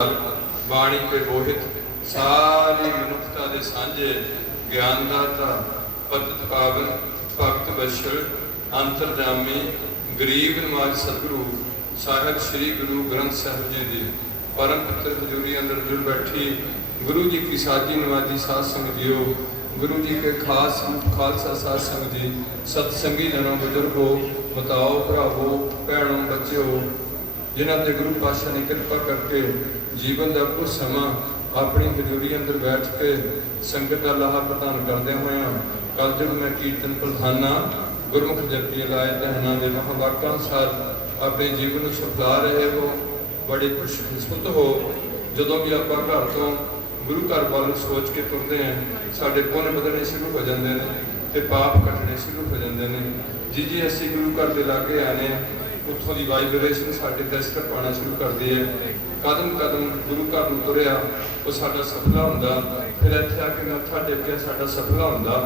बाणी के बोहित सारी मनुखता दे सांझे ज्ञानदाता पतित पावन भगत बशर अंतरजामी गरीब नवाज सतगुरु साहिब श्री गुरु ग्रंथ साहिब जी की परम पत्र हजूरी अंदर जुड़ बैठी गुरु जी की साजी नवाजी साध संगत जियो। गुरु जी के खास खालसा साध संगत जी सतसंगी जनों बुजुर्गो बताओ भरावो भैनों बच्चों जिन्हों ने गुरु पातशाह ने कृपा करके जीवन का कुछ समा अपनी हजूरी अंदर बैठ के संगत का लाहा प्रदान करते हुए कल जब मैं कीर्तन प्रधाना गुरमुख जपी लाए दहना के महावाकों अनुसार अपने जीवन को सफला रहे हो बड़े खुशकिस्मत हो। जो भी आप घर तो गुरु घर वाल सोच के तुरते हैं साढ़े पुण्य बदलने शुरू हो जाते हैं तो पाप कटने शुरू हो जाते हैं। जी असी गुरु घर के लागे आने उत्थों की वाइब्रेशन साढ़े दस्तक पाना शुरू करती है। कदम कदम गुरु घर में तुरया वो साडा सफला होंदा फिर इत्थे आके मत्था टेकिया साडा सफला होंदा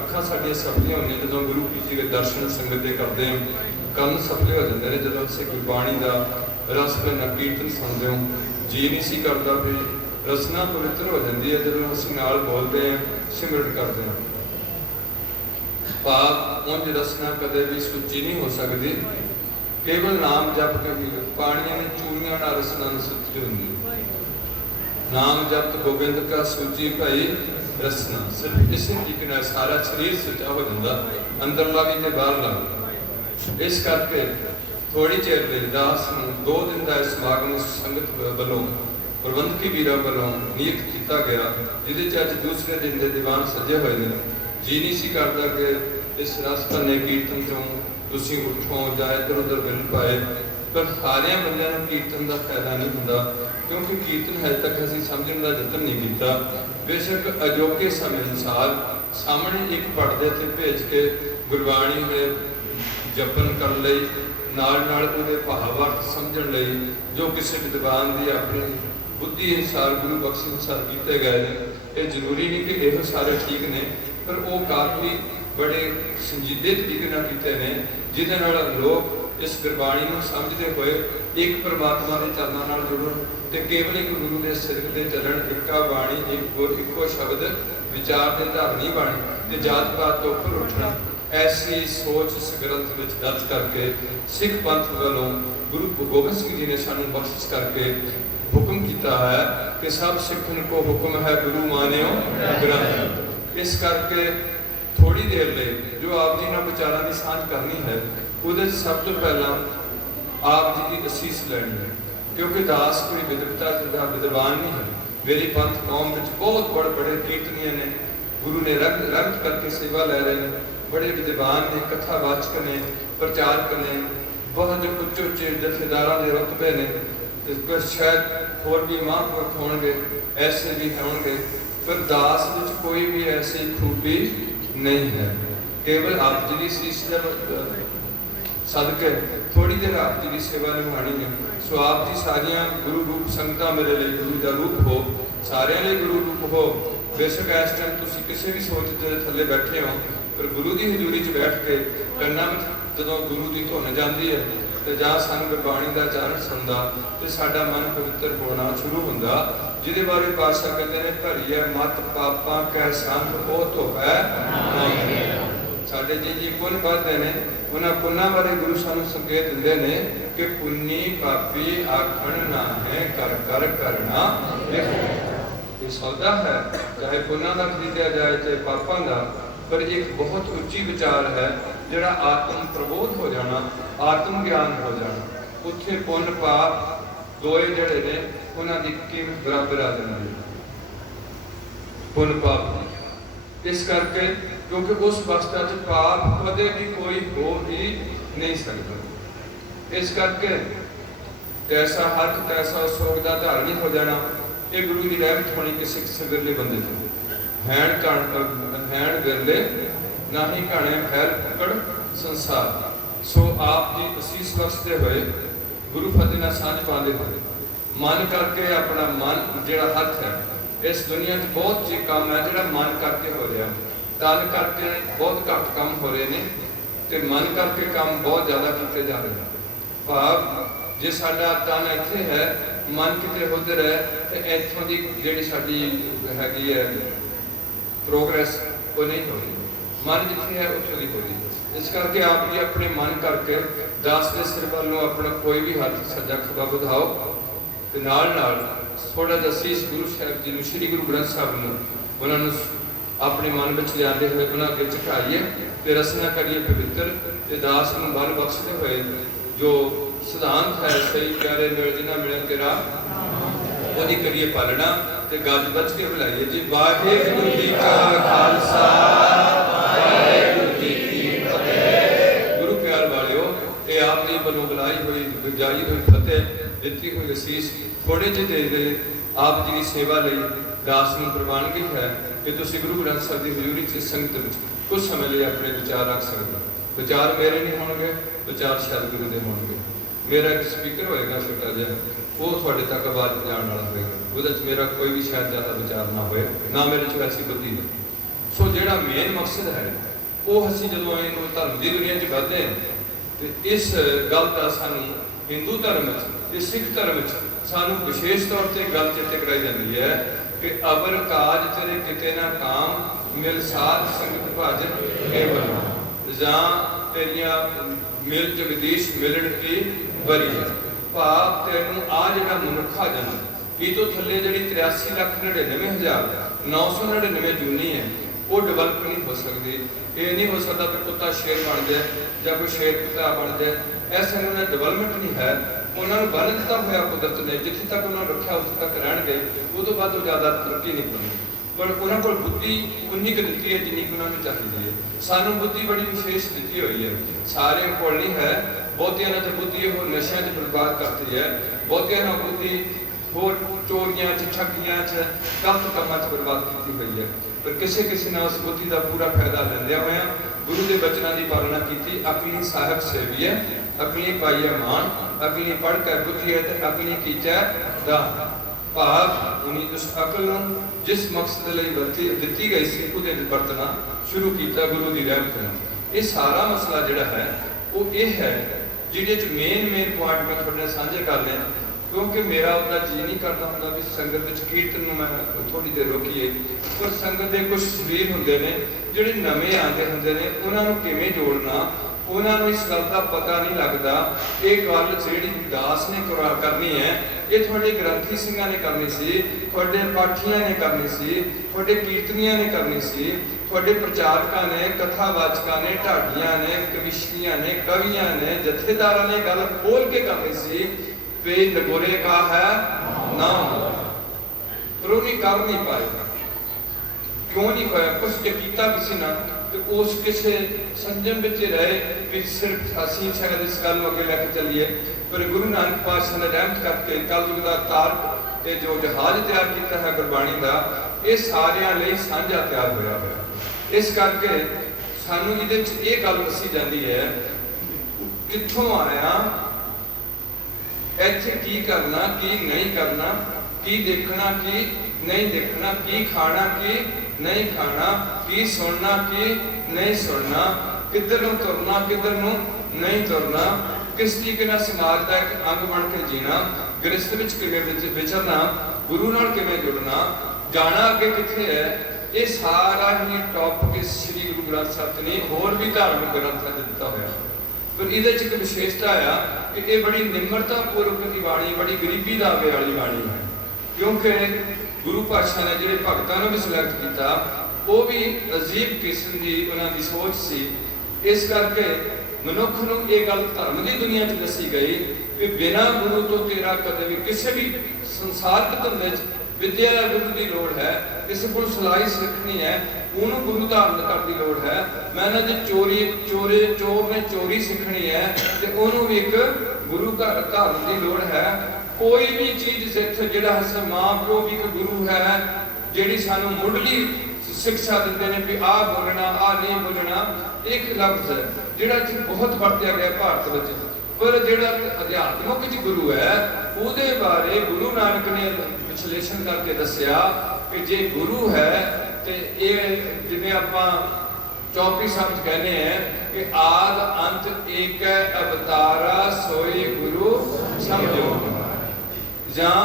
अखां साडियां सफलियां होंदियां जदों गुरु जी के दर्शन संगत दे करदे हां। कम सफले हो जाते हैं जदों असीं गुरबाणी का रस भैना कीर्तन सुनते हो जी नहीं सी करता भी रसना पवित्र हो जाती है जदों असीं नाल बोलते हैं सिमरन करते हैं। पाप उंज रसना कदे भी सुची नहीं हो सकती केवल नाम जप के ही पानिया ने चूड़ियां ना रसना सुची होंगी। नाम जप गोबिंद का सूची भाई रसना सिर्फ इसी तरीके नाल सारा शरीर सुचा हो जाता अंदरला भी ते बाहरला। इस करके थोड़ी चेर ले दास 2 दिन का समागम संगत वालों प्रबंधकी वीरा वालों नियुक्त किया गया जिहदे च अज दूसरे दिन के दीवान सजे हुए हैं। जी नहीं सी करता कि इस रस भरने कीर्तन चों तुसीं उठो जाए इधर उधर मिल पाए पर सारे बंदियां नूं कीर्तन का फायदा नहीं होंदा क्योंकि कीर्तन हजे तक असीं समझण का यतन नहीं किया। बेशक अजोके समय अनुसार सामने एक पढ़दे ते भेज के गुरबाणी में जपन करन लई नाल नाल उहदे भाव अर्थ समझण लई जो किसी विद्वान की अपनी बुद्धि अनुसार गुरु बख्श अनुसार किए गए हैं। ये जरूरी नहीं कि यह सारे ठीक ने पर वो काफी बड़े संजीदे तरीके नाल कीते ने जिहदे नाल लोग इस गुरबाणी को समझते हुए एक परमात्मा के चरणों नाल जुड़न ते केवल एक गुरु के सिर ते चलन इक्का बाणी एक गुर इक्को शब्द विचार के धारनी बाणी ते जात पात तो उपर उठना ऐसी सोच इस ग्रंथ में दर्ज करके सिख पंथ वालों गुरु गोबिंद सिंह जी ने सानू बख्शिश करके हुक्म किया है कि सब सिखन को हुक्म है गुरु मानियो ग्रंथ। इस करके थोड़ी देर ले जो आप जी ने विचारों की सांझ करनी है उहदे सब तो पहला आप जी की असीस लैनी है क्योंकि दास कोई विद्वता का विद्वान नहीं है। मेरी पंथ कौम में बहुत बड़े बड़े कीर्तनीय ने गुरु ने रंग करके सेवा लै रहे हैं बड़े विद्वान ने कथावाचक ने प्रचारक ने बहुत उच्चे उच्चे जथेदारां के रुतबे ने शायद होर भी महापुरख होंगे ऐसे भी होंगे पर दास विच कोई भी ऐसी खूबी नहीं है। केवल आप जी की शीश सदके थोड़ी देर आप जी की सेवा निभानी है। सो आप जी सारिया गुरु रूप संगतां मेरे लिए गुरु का रूप हो सारे लिए गुरु रूप हो। बेशक इस टाइम तुसीं किसी भी सोच के थले बैठे हो पर गुरु की हजूरी च बैठ के कन्ना में जो गुरु की धुन जाती है तो जां सानूं गुरबाणी का उच्चारण सुनदा तो साडा मन पवित्र होना शुरू हुंदा जिहदे बारे पातशाह कहते हैं भरी है मत पापां कै संग ओ धोवै नहीं। साडे जी पुन बढ़ते हैं उन्हां पुन्नां बारे गुरु सानूं संकेत दिंदे ने कि पुन्नी पापी आखण ना है कर कर करना ये सौदा है चाहे पुन्नां दा खरीदिया जाए चाहे पापां दा पर एक बहुत उच्ची विचार है जिहड़ा आत्म प्रबोध हो जाना आत्म ज्ञान हो जाना उत्थे पुण्य पाप दोए जिहड़े ने उन्हां दी कीमत बराबर आ जाती है पुण्य पाप। इस करके क्योंकि उस अवस्था च पाप कदे भी कोई हो ही नहीं सकता। इस करके जैसा हक तैसा सोग का धारणी हो जाना ये गुरु की रहमत होनी किसी किसी विरले बंदे को हैण विरले ना ही घाने फैल पकड़ संसार। सो आप जी असीस बख्शते हुए गुरु फतेह नाल सांझ पाते हुए मन करके अपना मन जिहड़ा हथ है इस दुनिया में बहुत जी काम है जिहड़ा मन करके हो रहा तन करके बहुत घट काम हो रहे हैं तो मन करके काम बहुत ज़्यादा किए जा रहे हैं। भाव जे साडा तन इत्थे है मन किते उधर है तो इत्थों की जिहड़ी साडी हैगी है प्रोग्रेस वो नहीं हो रही। मन जिथे है उत्थों की हो रही। इस करके आप जी अपने मन करके दास के सिर वालों अपना कोई भी हाथ सज्जा खब्बा ਵਧਾਓ ਤੇ ਨਾਲ थोड़ा जिहा सीस गुरु साहब जी श्री गुरु ग्रंथ साहब नूं उन्होंने अपने मन में लियाते हुए उन्होंने अगे झुकाइए तो रसना करिए पवित्र ते दास नूं बल बख्शते हुए जो सिद्धांत है सही प्यारे मिल जिन्ना मिले तेरा ओदी करिए पालना ते गज बच के बुलाइए जी। वाहिगुरू जी का खालसा वाहिगुरू जी की फतेह। गुरु प्यार वालियो ये आप जी वालों बुलाई हुई गुजाई हुई फतेह दिती हुई असीस थोड़े जे दे आप जी की सेवा लई दास नूं प्रवानगी है कि तुसीं गुरु ग्रंथ साहिब की हजूरी च संगत में कुछ समय लिए अपने विचार रख सकते। विचार मेरे नहीं होंगे, विचार शायद गुरु के होंगे। मेरा एक स्पीकर होएगा छोटा जिहा वो थोड़े तक आवाज़ पहुँचाने वाला होएगा, वो मेरा कोई भी शायद ज़्यादा विचार ना होए ना मेरे च ऐसी बुद्धि नहीं। सो जिहड़ा मेन मकसद है वो असीं जदों इहनूं धर्म की दुनिया च वधदे ते इस गल दा सानूं हिंदू धर्म ते सिख धर्म सानूं विशेष तौर पर गल चेते कराई जाती है कि अबर काज तेरे किते ना काम मिल साध संगत भाजन केवल जां तेरिया मिल जगदीश मिलन की बरी है। भाव तेनू आ जिहड़ा मनुखा जन्म ये तो थले जिहड़ी 83,99,999 जूनी है वो डिवेलप नहीं हो सकती। ये नहीं हो सकता कि कुत्ता शेर बन जाए या कोई शेर कुत्ता बन जाए, ऐसा उन्होंने डिवेलपमेंट नहीं है। उन्होंने बन दिता हुआ कुदरत ने जिथे तक उन्होंने रखा उस तक रहणगे, उस बाद ज़्यादा तरक्की नहीं करनी। पर उन्होंने को बुद्धि उन्नी क दी है जिन्नी उन्होंने चाहिए है। सानू बुद्धि बड़ी विशेष दी हुई है, सारे को नहीं है। बहुतिया ने तो बुद्धि वो नशे च बर्बाद करती है, बहुतिया ने बुद्धि होर चोरियां ठगियां गलत कामों च बर्बाद की हुई है। पर किसी किसी ने उस बुद्धि का पूरा फायदा लेंदिया हुआ गुरु के बचनों की पालना की। अकली साहब सेवी है, अकली पाई है मान, अकली पढ़ कर बुद्धि है, अकली कीता दान। भाव उन्हीं उस अकल जिस मकसद लई वरती दिती गई सी उहदे वरतना शुरू किया गुरु की रहमत नाल। ये सारा मसला जिहड़ा है वो ये है जिहदे च मेन पॉइंट मैं थोड़े साझे कर लिया, क्योंकि मेरा उतना जी नहीं करता होंगे भी संगत में कीर्तन मैं थोड़ी देर रोकीए। पर संगत के कुछ शरीर होंगे ने जिहड़े नवे आते होंगे ने उन्होंने किवें जोड़ना उन्होंने इस गल का पता नहीं लगता। ये गल जी दास ने करनी है ये थोड़े ग्रंथी सिंह ने करनी सी, थोड़े पाठियां ने करनी सी, थोड़े कीर्तनियां ने करनी सी, थोड़े प्रचारकों ने कथावाचकों ने ढाडियां ने कविश्तियां ने कवियां ने जथेदारों ने गल खोल के करनी सी पे नगोरे का है नाम, पर वो नहीं कर नहीं पाएगा। क्यों नहीं होया? कुछ जो किया किसी ने तो उस किसी संजम में रहे कि सिर्फ असी शायद इस गल अगे लैके चलीए। पर गुरु नानक पातशाह ने रहमत करके कलयुग का तारक ते जो जहाज तैयार किया है गुरबाणी का ये सारिਆਂ ਲਈ ਸਾਂਝਾ तैयार होया हुआ। इस करके सानू इहदे च ये गल दसी जाती है कित्थों आया, इत्थे की करना की नहीं करना, की देखना की नहीं देखना, की खाना की नहीं खाना, की सुनना की नहीं सुनना, किधर नूं तुरना किधर नूं नहीं तुरना, किस तरीके नाल समाज का एक अंग बन के जीना, गृहस्थ विच किवें विचरना, गुरु नाल किवें जुड़ना, जाना अगे कित्थे है, ये सारा ही टॉपिक श्री गुरु ग्रंथ साहिब ने होर भी धार्मिक ग्रंथां च दिता होया। पर इहदे च एक विशेषता आ कि ये बड़ी निम्रता पूर्वक की बाणी, बड़ी गरीबी दा आवे वाली बाणी है। क्योंकि गुरु पातशाह ने जिहड़े भगतां नूं भी सिलेक्ट किया वो भी अजीब किस्म की उन्हां दी सोच सी। इस करके मनुख नूं ये गल धर्म की दुनिया च दसी गई कि बिना गुरु तो तेरा कदे भी किसी भी संसारक धंधे विद्या गुरु की लोड़ है, किसी को सिलाई सीखनी है उन्होंने गुरु धारण करने की लोड़ है। मैंने जो चोर ने चोरी सीखनी है तो उन्होंने भी एक गुरु का धारण की लोड़ है। कोई भी चीज जिहड़ा मां प्यो भी एक गुरु है जिहड़ी सानू मुढ़ली शिक्षा देते हैं भी आ बोलना आ नहीं बोलना। एक लफ्ज है जिहड़ा बहुत वरत्या गया भारत में, पर जिहड़ा अध्यात्मक गुरु है उहदे बारे गुरु नानक ने विश्लेषण करके दसिया कि जे गुरु है तो ये जिवें आपां चौपी शब्द कहने हैं कि आद अंत एक अवतारा सोई गुरु समझो। ਜਾਂ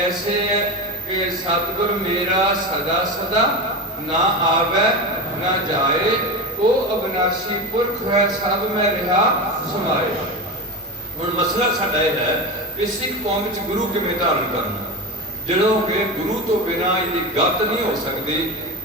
ऐसे है कि सतगुर मेरा सदा सदा ना आवे ना जाए, ओ अविनाशी पुरख है सब में रहा समाए। हुण मसला साडा यह है कि सिख कौम विच गुरु किवें धारण करना, जदों कि गुरु तो बिना इहदी गत नहीं हो सकती।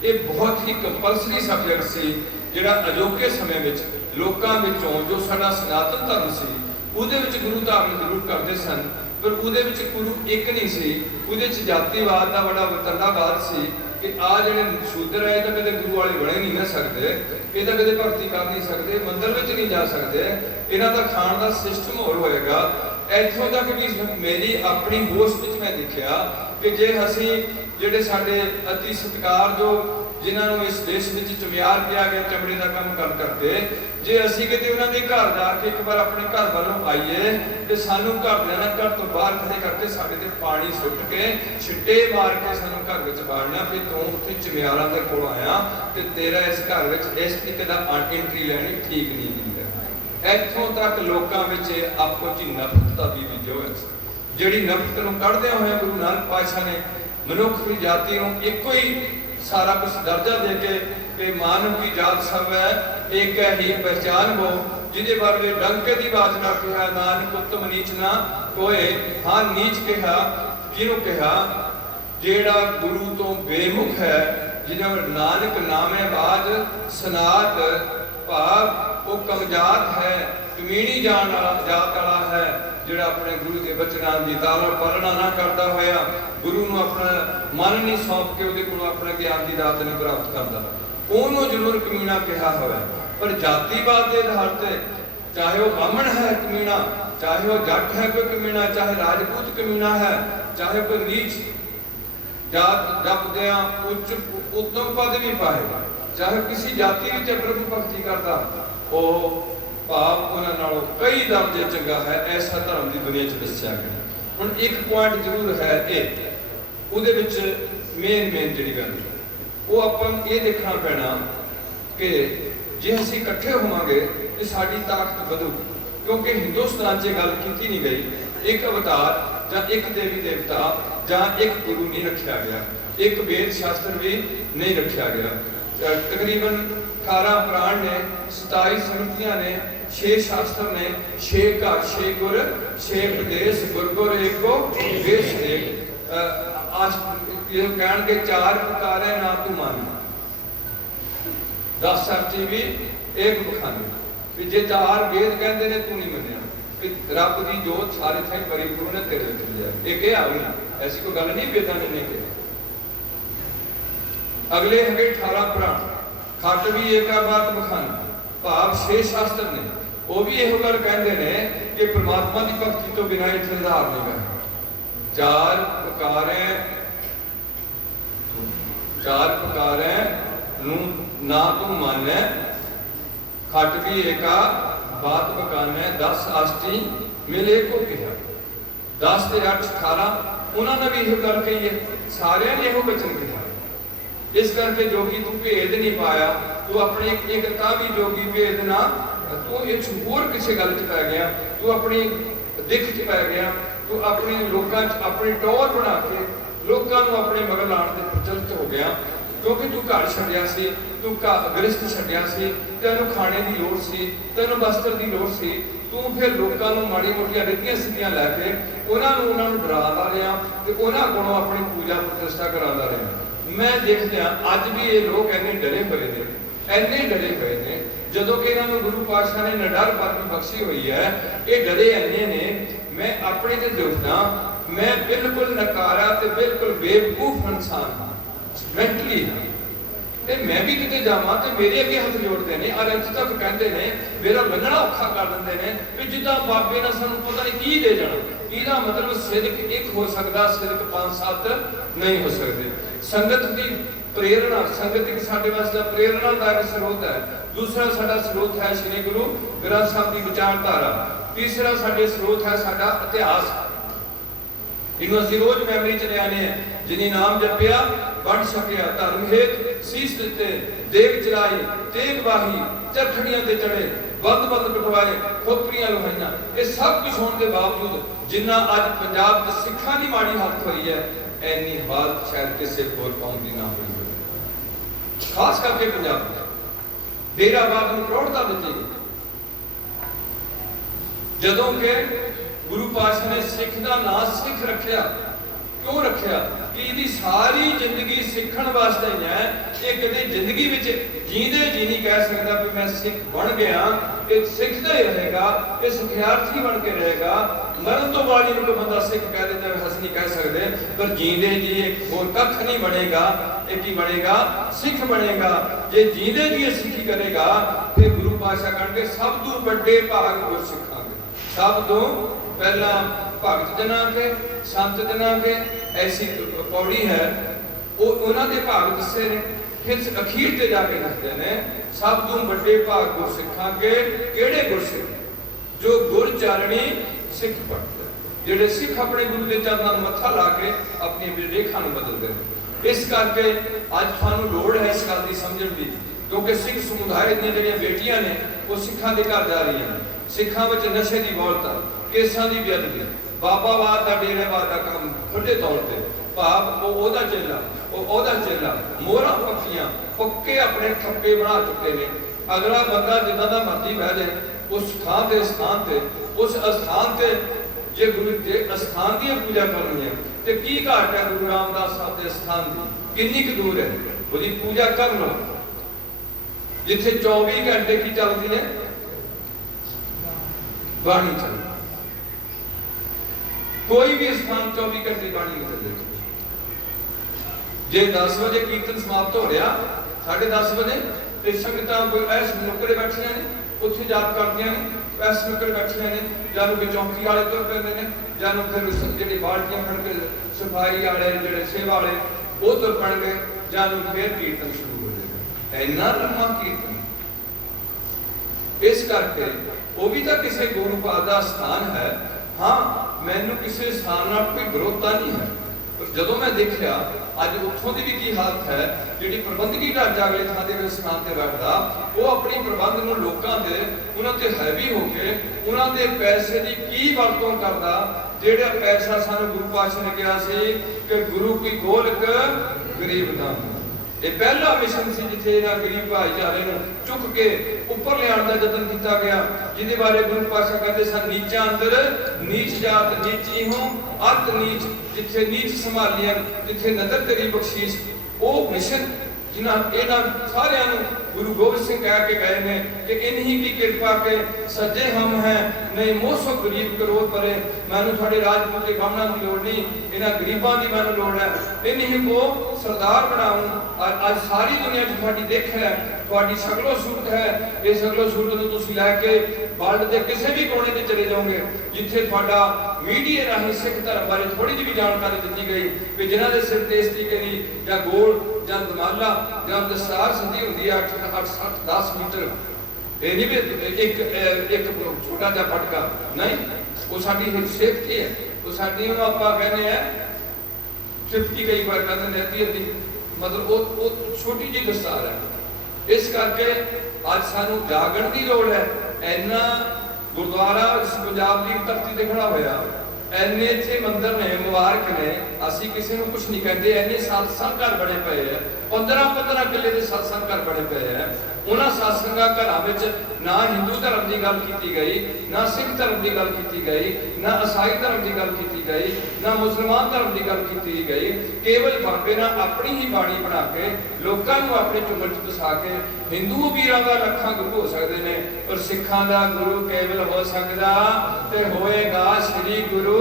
ये बहुत ही कंपलसरी सबजैक्ट सी जिहड़ा अजोके समय विच लोकां विचों जो साडा सनातन धर्म सी उहदे विच गुरु धारण जरूर करते सन, पर उहदे विच गुरु एक नहीं सी। उहदे च जातिवाद का बड़ा वतनवाद सी कि आ जिहड़े शूद्र है तो कदे गुरु वाले बने नहीं ना सकते, ये तो कदे भगती कर नहीं सकते, मंदिर में नहीं जा सकते, इन्हां दा खाण का सिस्टम होर होएगा। इत्थों तक भी मेरी अपनी होश विच मैं देखिया कि जे असीं जिहड़े साडे अति सत्कार जो जिन्होंने इस देश में चमियार किया गया चमड़े का काम कर करते, जे असीं किते उन्हां दे घर जाके एक बार अपने घर वालों आईए तो सानू घरदियां ने घर तो बाहर खड़े करके साडे ते पानी सुट के छिट्टे मार के सानू घर विच बाड़ना कि तू उत्थे चमियारां दे कोल आया ते तेरा इस घर विच इस तरीके दा एंट्री लैनी ठीक नहीं दी। इत्थों तक लोकां विच आपो च नफरत दा भी बीजो है, जिहड़ी नफरत नूं कढदे होए गुरु नानक पातशाह ने मनुख की जाति नूं इक्को ही सारा कुछ दर्जा दे के मानव की जात सब है एक ही पहचान हो, जिहदे बारे डंके की आवाज ना कहा नानक उत्तम नीच ना कोए। हाँ नीच कहा किहनूं कहा, जेड़ा गुरु तो बेमुख है, जिन्हों नानक नामे बाज सनात भाव वो कमजात है, कमीनी जान जात वाला है, जिहड़ा अपने गुरु के बचनां दी पालना ना करता होया गुरु नूं अपना मन नहीं सौंप के उहदे कोलों अपने ज्ञान की दात नहीं प्राप्त करता, उहनूं जरूर कमीना कहा होया। पर जातिवाद के आधार पर चाहे वह ब्राह्मण है कमीना, चाहे वह जट है कोई कमीना, चाहे राजपूत कमीना है, चाहे कोई नीच जात जपदियां उच्च उत्तम पद भी पाएगा, चाहे किसी जाति विच प्रभु भक्ति करता वो भाव उन्हां नालों कई दर्जे चंगा है। ऐसा धर्म की दुनिया च दस्सिया गया। हुण एक पॉइंट जरूर है ये उहदे विच मेन जिहड़ी गल वो आपां ये देखना पैना कि जे असीं इकट्ठे होवांगे तो साडी ताकत वधूगी, क्योंकि हिंदुस्तान च गल कीती नहीं गई एक अवतार जां एक देवी देवता जां एक गुरु नहीं रखा गया, एक वेद शास्त्र भी नहीं रखा गया। तकरीबन 18 पुराण ने, 27 स्मृतियां ने, 6 शास्त्र ने, 6 घर 6 गुर 6 प्रदेश गुर गुर एको देश एक। आज ये कहण के 4 प्रकार है ना तू मान, 10 अर्जी भी एक बखानी भी जे 4 वेद कहते ने तू नहीं मनिया कि रब की जोत सारे थे परिपूर्ण तेरे विच जाए, ये क्या आ गई ऐसी कोई गल नहीं वेदां ने नहीं कही। अगले है 18 पुराण खट भी एक बात बखानी भाव 6 शास्त्र ने वो भी यह गल कहते हैं कि परमात्मा की भक्ति तो बिना इत्थे आधार नहीं है। 4 प्रकार ना तू माने खट भी एका बात बकाने 10 आष्टी मिले को कहा 10 ते 8 18 उन्होंने भी यह गल कही है, सारे ने यह वचन कहा। इस करके जोगी तू भेद नहीं पाया, तू अपनी एकता भी जोगी भेद ना, तू एक होर किसी गल च पै गया, तू अपनी दिख च पै गया, तू अपने लोकां च अपनी टौर बना के लोकां नूं अपने मगल लाण दे प्रचलित हो गया, क्योंकि तू घर छड्डिया सी, तू गृहस्थ छड्डिया सी, तैनूं खाने की लोड़ सी, तैनूं वस्त्र की लोड़ सी, तू फिर लोकां नूं माड़ी मोटियां रिद्धियां सिद्धियां लैके उन्हां नूं डरांदा रहा ते उन्हां कोलों अपनी पूजा प्रतिष्ठा करांदा रहा। मैं देखदा अज भी ये लोग इन्ने डरे हुए ने, इन्ने डरे हुए ने, जदों कि इन्हां नूं गुरु पातशाह ने निडर पदवी बख्शी हुई है, ये डरे इन्ने ने। मैं अपने ते देखदा मैं बिल्कुल नकारा ते बिल्कुल बेवकूफ इंसान हां, मैंटली हां, ते मैं भी किते जावां ते मेरे अगे हथ जोड़ते हैं और अंत तक कहते हैं मेरा लंघना औखा कर दिंदे ने कि जिद्दां बाबे ने सानूं पता नहीं की दे जाना। ਇਹਦਾ मतलब सिदक एक हो सकता, सिदक 5-7 नहीं हो सकते। संगत की प्रेरणा, संगत एक साडे वास्ते प्रेरणा का एक स्रोत है। दूसरा साडा स्रोत है श्री गुरु ग्रंथ साहब की विचारधारा। तीसरा साडे स्रोत है साडा इतिहास, इन्हों असीं रोज मैमरी च लियाने हैं। जिन्हें नाम जपिया बन सकिया, धर्म हेत शीश दिते, देग चलाई, तेग वाही, चरखड़ियां ते चढ़े, बंद बंद कटवाए, खोपरियां लुहाइयां, ये सब कुछ होने के बावजूद जिन्ना अज पंजाब के सिखां की माड़ी हालत हुई है, इन्नी हालत शायद किसी होर कौम की ना हुई हो, खास करके पंजाब डेरा बाबा नूं प्रौढ़ता दी गई। जदों के गुरु पातशाह ने सिख का नाम सिख रखिया, क्यों रखिया कि इसकी सारी जिंदगी सीखण वास्ते ही है। ये कदे जिंदगी में जींदे जी नहीं कह सकता कि मैं सिख बन गया, ये सिखता ही रहेगा, ये सिखियार्थी बन के रहेगा। मरण तो बाद ही कोई बंदा सिख कह देता है, हस नहीं कह सकते, पर जींदे जी होर कख नहीं बनेगा। एक ही बनेगा, सिख बनेगा। जे जींदे जी सिखी करेगा फिर गुरु पातशाह कहते सब तो बड़े भाग गुरसिखां दे, सब तो पहला भगत जना के, संत जना के, ऐसी पौड़ी है वो उन्होंने भाग दसे ने। फिर अखीर ते जाके दसते हैं सब तो बड़े भाग गुरसिखां के। किहड़े गुरसिख? जो गुर चारणी सिख पढ़ते, जिहड़े सिख अपने गुरु के चरणों में मत्था ला के अपनी रेखा में बदलते हैं। इस करके अज सानू लोड़ है इस गल की समझण की, क्योंकि सिख समुदाय दी जिहड़ियां बेटियां ने वो सिखां दे घर जा रही हैं। सिखां विच नशे की वौलता, केसां की बेअदबी, बाबावाद का डेरेवाद का काम खुले तौर पर, भाव वो चेला, चेला, मोहरा पक्कियां पक्के अपने ठप्पे बना चुके हैं। अगला बंदा जिदा का मर्जी बह जाए उस थान के स्थान से, उस अस्थान से जे गुरु के अस्थान की पूजा करनी है तो की घाट है गुरु रामदास साहब के स्थान की, किन्नी क दूर है, उसकी पूजा कर लो। जिथे 24 घंटे की चलती है बाणी चल, कोई भी स्थान 24 घंटे बाणी नहीं चलती। जे 10 बजे कीर्तन समाप्त हो रहा 10:30 बजे तो संगतां कोई ऐस मुकरे बैठिया ने उत्थे जाप करदियां ने, ऐस मुकरे बैठिया ने, जानो कि चौकी वाले तुर पैंदे ने, जानो फिर जिहड़ी बाल्टियां फड़ के सफाई वाले जिहड़े सेवा वाले वो तुर पैणगे, जानो फिर कीर्तन शुरू हो जाएगा। इन्ना लम्मा कीर्तन, इस करके वो भी तो किसी गुरु पाद का स्थान है। हाँ, मैनू किसी स्थान नाल कोई विरोधता नहीं है, पर जदों मैं देखा अज उत्थों की भी की हालत है, जिहड़ी प्रबंधकी ढांचा अगले थां दे स्थान ते बैठदा, वो अपनी प्रबंध नूं लोकां दे उन्हां ते हैवी होके उन्हां दे पैसे की की वरतों करदा। जिहड़ा पैसा सानूं गुरु पातशाह ने कहा सी कि गुरु की गोलक गरीब ना, ये पहला मिशन सी जिथे इन्हां गरीब भाईचारे नूं चुक के उपर लियाण दा यतन किया गया, जिहदे बारे गुरु पातशाह कहते सन नीचा अंदर नीच जात नीची हूं अत नीच, जिथे नीच संभालिया जिथे नदर तेरी बख्शीश। वो मिशन जिन्हां इन्हां सारियां नूं गुरु गोबिंद सिंह कह के गए ने कि इन्हीं की कृपा के सज्जे हम हैं, नहीं मोसो गरीब करोड़ परे। मैनू थोड़े राजपूत बामणा की लोड़ नहीं, इन्हां गरीबां की मैनू लोड़ है, इन्हीं को सरदार बनाऊं। आज सारी दुनिया थोड़ी देख है, थोड़ी सगलों सूरत है, ये सगलों सूरत नूं तुसीं लैके वर्ल्ड के किसी भी कोने ते चले जाओगे जिथे थोड़ा मीडिया राही सिख धर्म बारे थोड़ी जी भी जानकारी दी गई कि जिन्हां दे सिर ते इस तरीके दी या गोल या दमाला या दस्तार संधी हुंदी है 8-10 मीटर, ये नहीं भी एक छोटा जा पटका नहीं, वो साडी सेफ्टी है, वो साडी उन्होंने आपां कहने हैं सेफ्टी कई बार कहते रहती है, मतलब वो छोटी जी दस्तार है। इस करके आज सानू जागण की लोड़ है। इन्ना गुरुद्वारा पंजाब की धरती ते खड़ा होया, इन्ने इत्थे मंदिर ने मुबारक ने, असीं किसी नूं कुछ नहीं कहते, इन्ने सत्संग घर बने पे है, 15-15 किले के सत्संग घर बने पे है। उन्हां सत्संग घरां विच ना हिंदू धर्म की गल की गई, ना सिख धर्म की गल की गई, ना ईसाई धर्म की गल की गई, ना मुसलमान धर्म की गल की गई। केवल बाबे ने अपनी ही बाणी बना के लोगों को अपने चुंगल च फसा के हिंदू वीरां दा लखां गुरु हो सकते हैं, पर सिखां दा गुरु केवल हो सकता ते होएगा श्री गुरु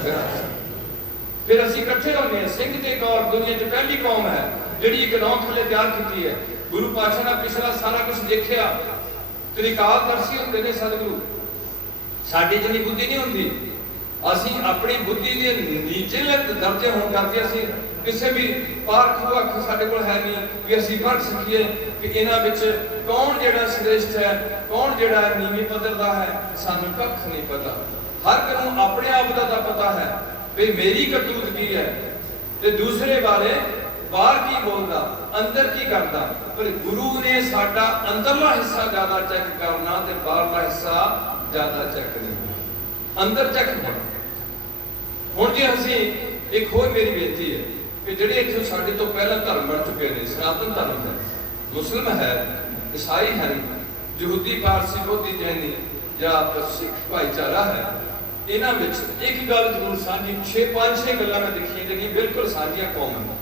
ग्रंथ। फिर असीं इकट्ठे होने सिंह ते कौर दुनिया च पहली कौम है जिहड़ी एक नौ थले तैयार की है। गुरु पातशाह ने पिछला सारा कुछ देखिया, त्रिकालदर्शी होंदे ने सतगुरु, साडी जिन्नी बुद्धि नहीं हुंदी, असीं अपनी बुद्धि के नीचले दर्जे होने करके असीं किसी भी पारख भख साडे कोल है नहीं कि असीं परख सकीए कि इन्हां विच कौन जिहड़ा श्रेष्ठ है, कौन जिहड़ा नीवीं पद्धर दा है, सानूं कख नहीं पता। हर कनूं अपने आप दा पता है भी मेरी करतूत की है, ते दूसरे बारे बाहर की बोलता, अंदर की करता। पर गुरु ने साडा अंदरला हिस्सा ज्यादा चेक करना ते बाहरला हिस्सा ज्यादा चेक नहीं करना, अंदर चेक होना। हुण जे असीं एक होर मेरी बेनती है कि जिहड़े इत्थे साडे तो पहला धर्म बन चुके हैं, सनातन धर्म है, मुस्लिम है, ईसाई हैं, यहूदी, पारसी, बौद्धी, जैनी या सिख भाईचारा है, इन्हां विच एक गल जरूर साझी 6-5-6 गल्लां मैं देखियां जिहड़ियां बिल्कुल साझियां कौम है।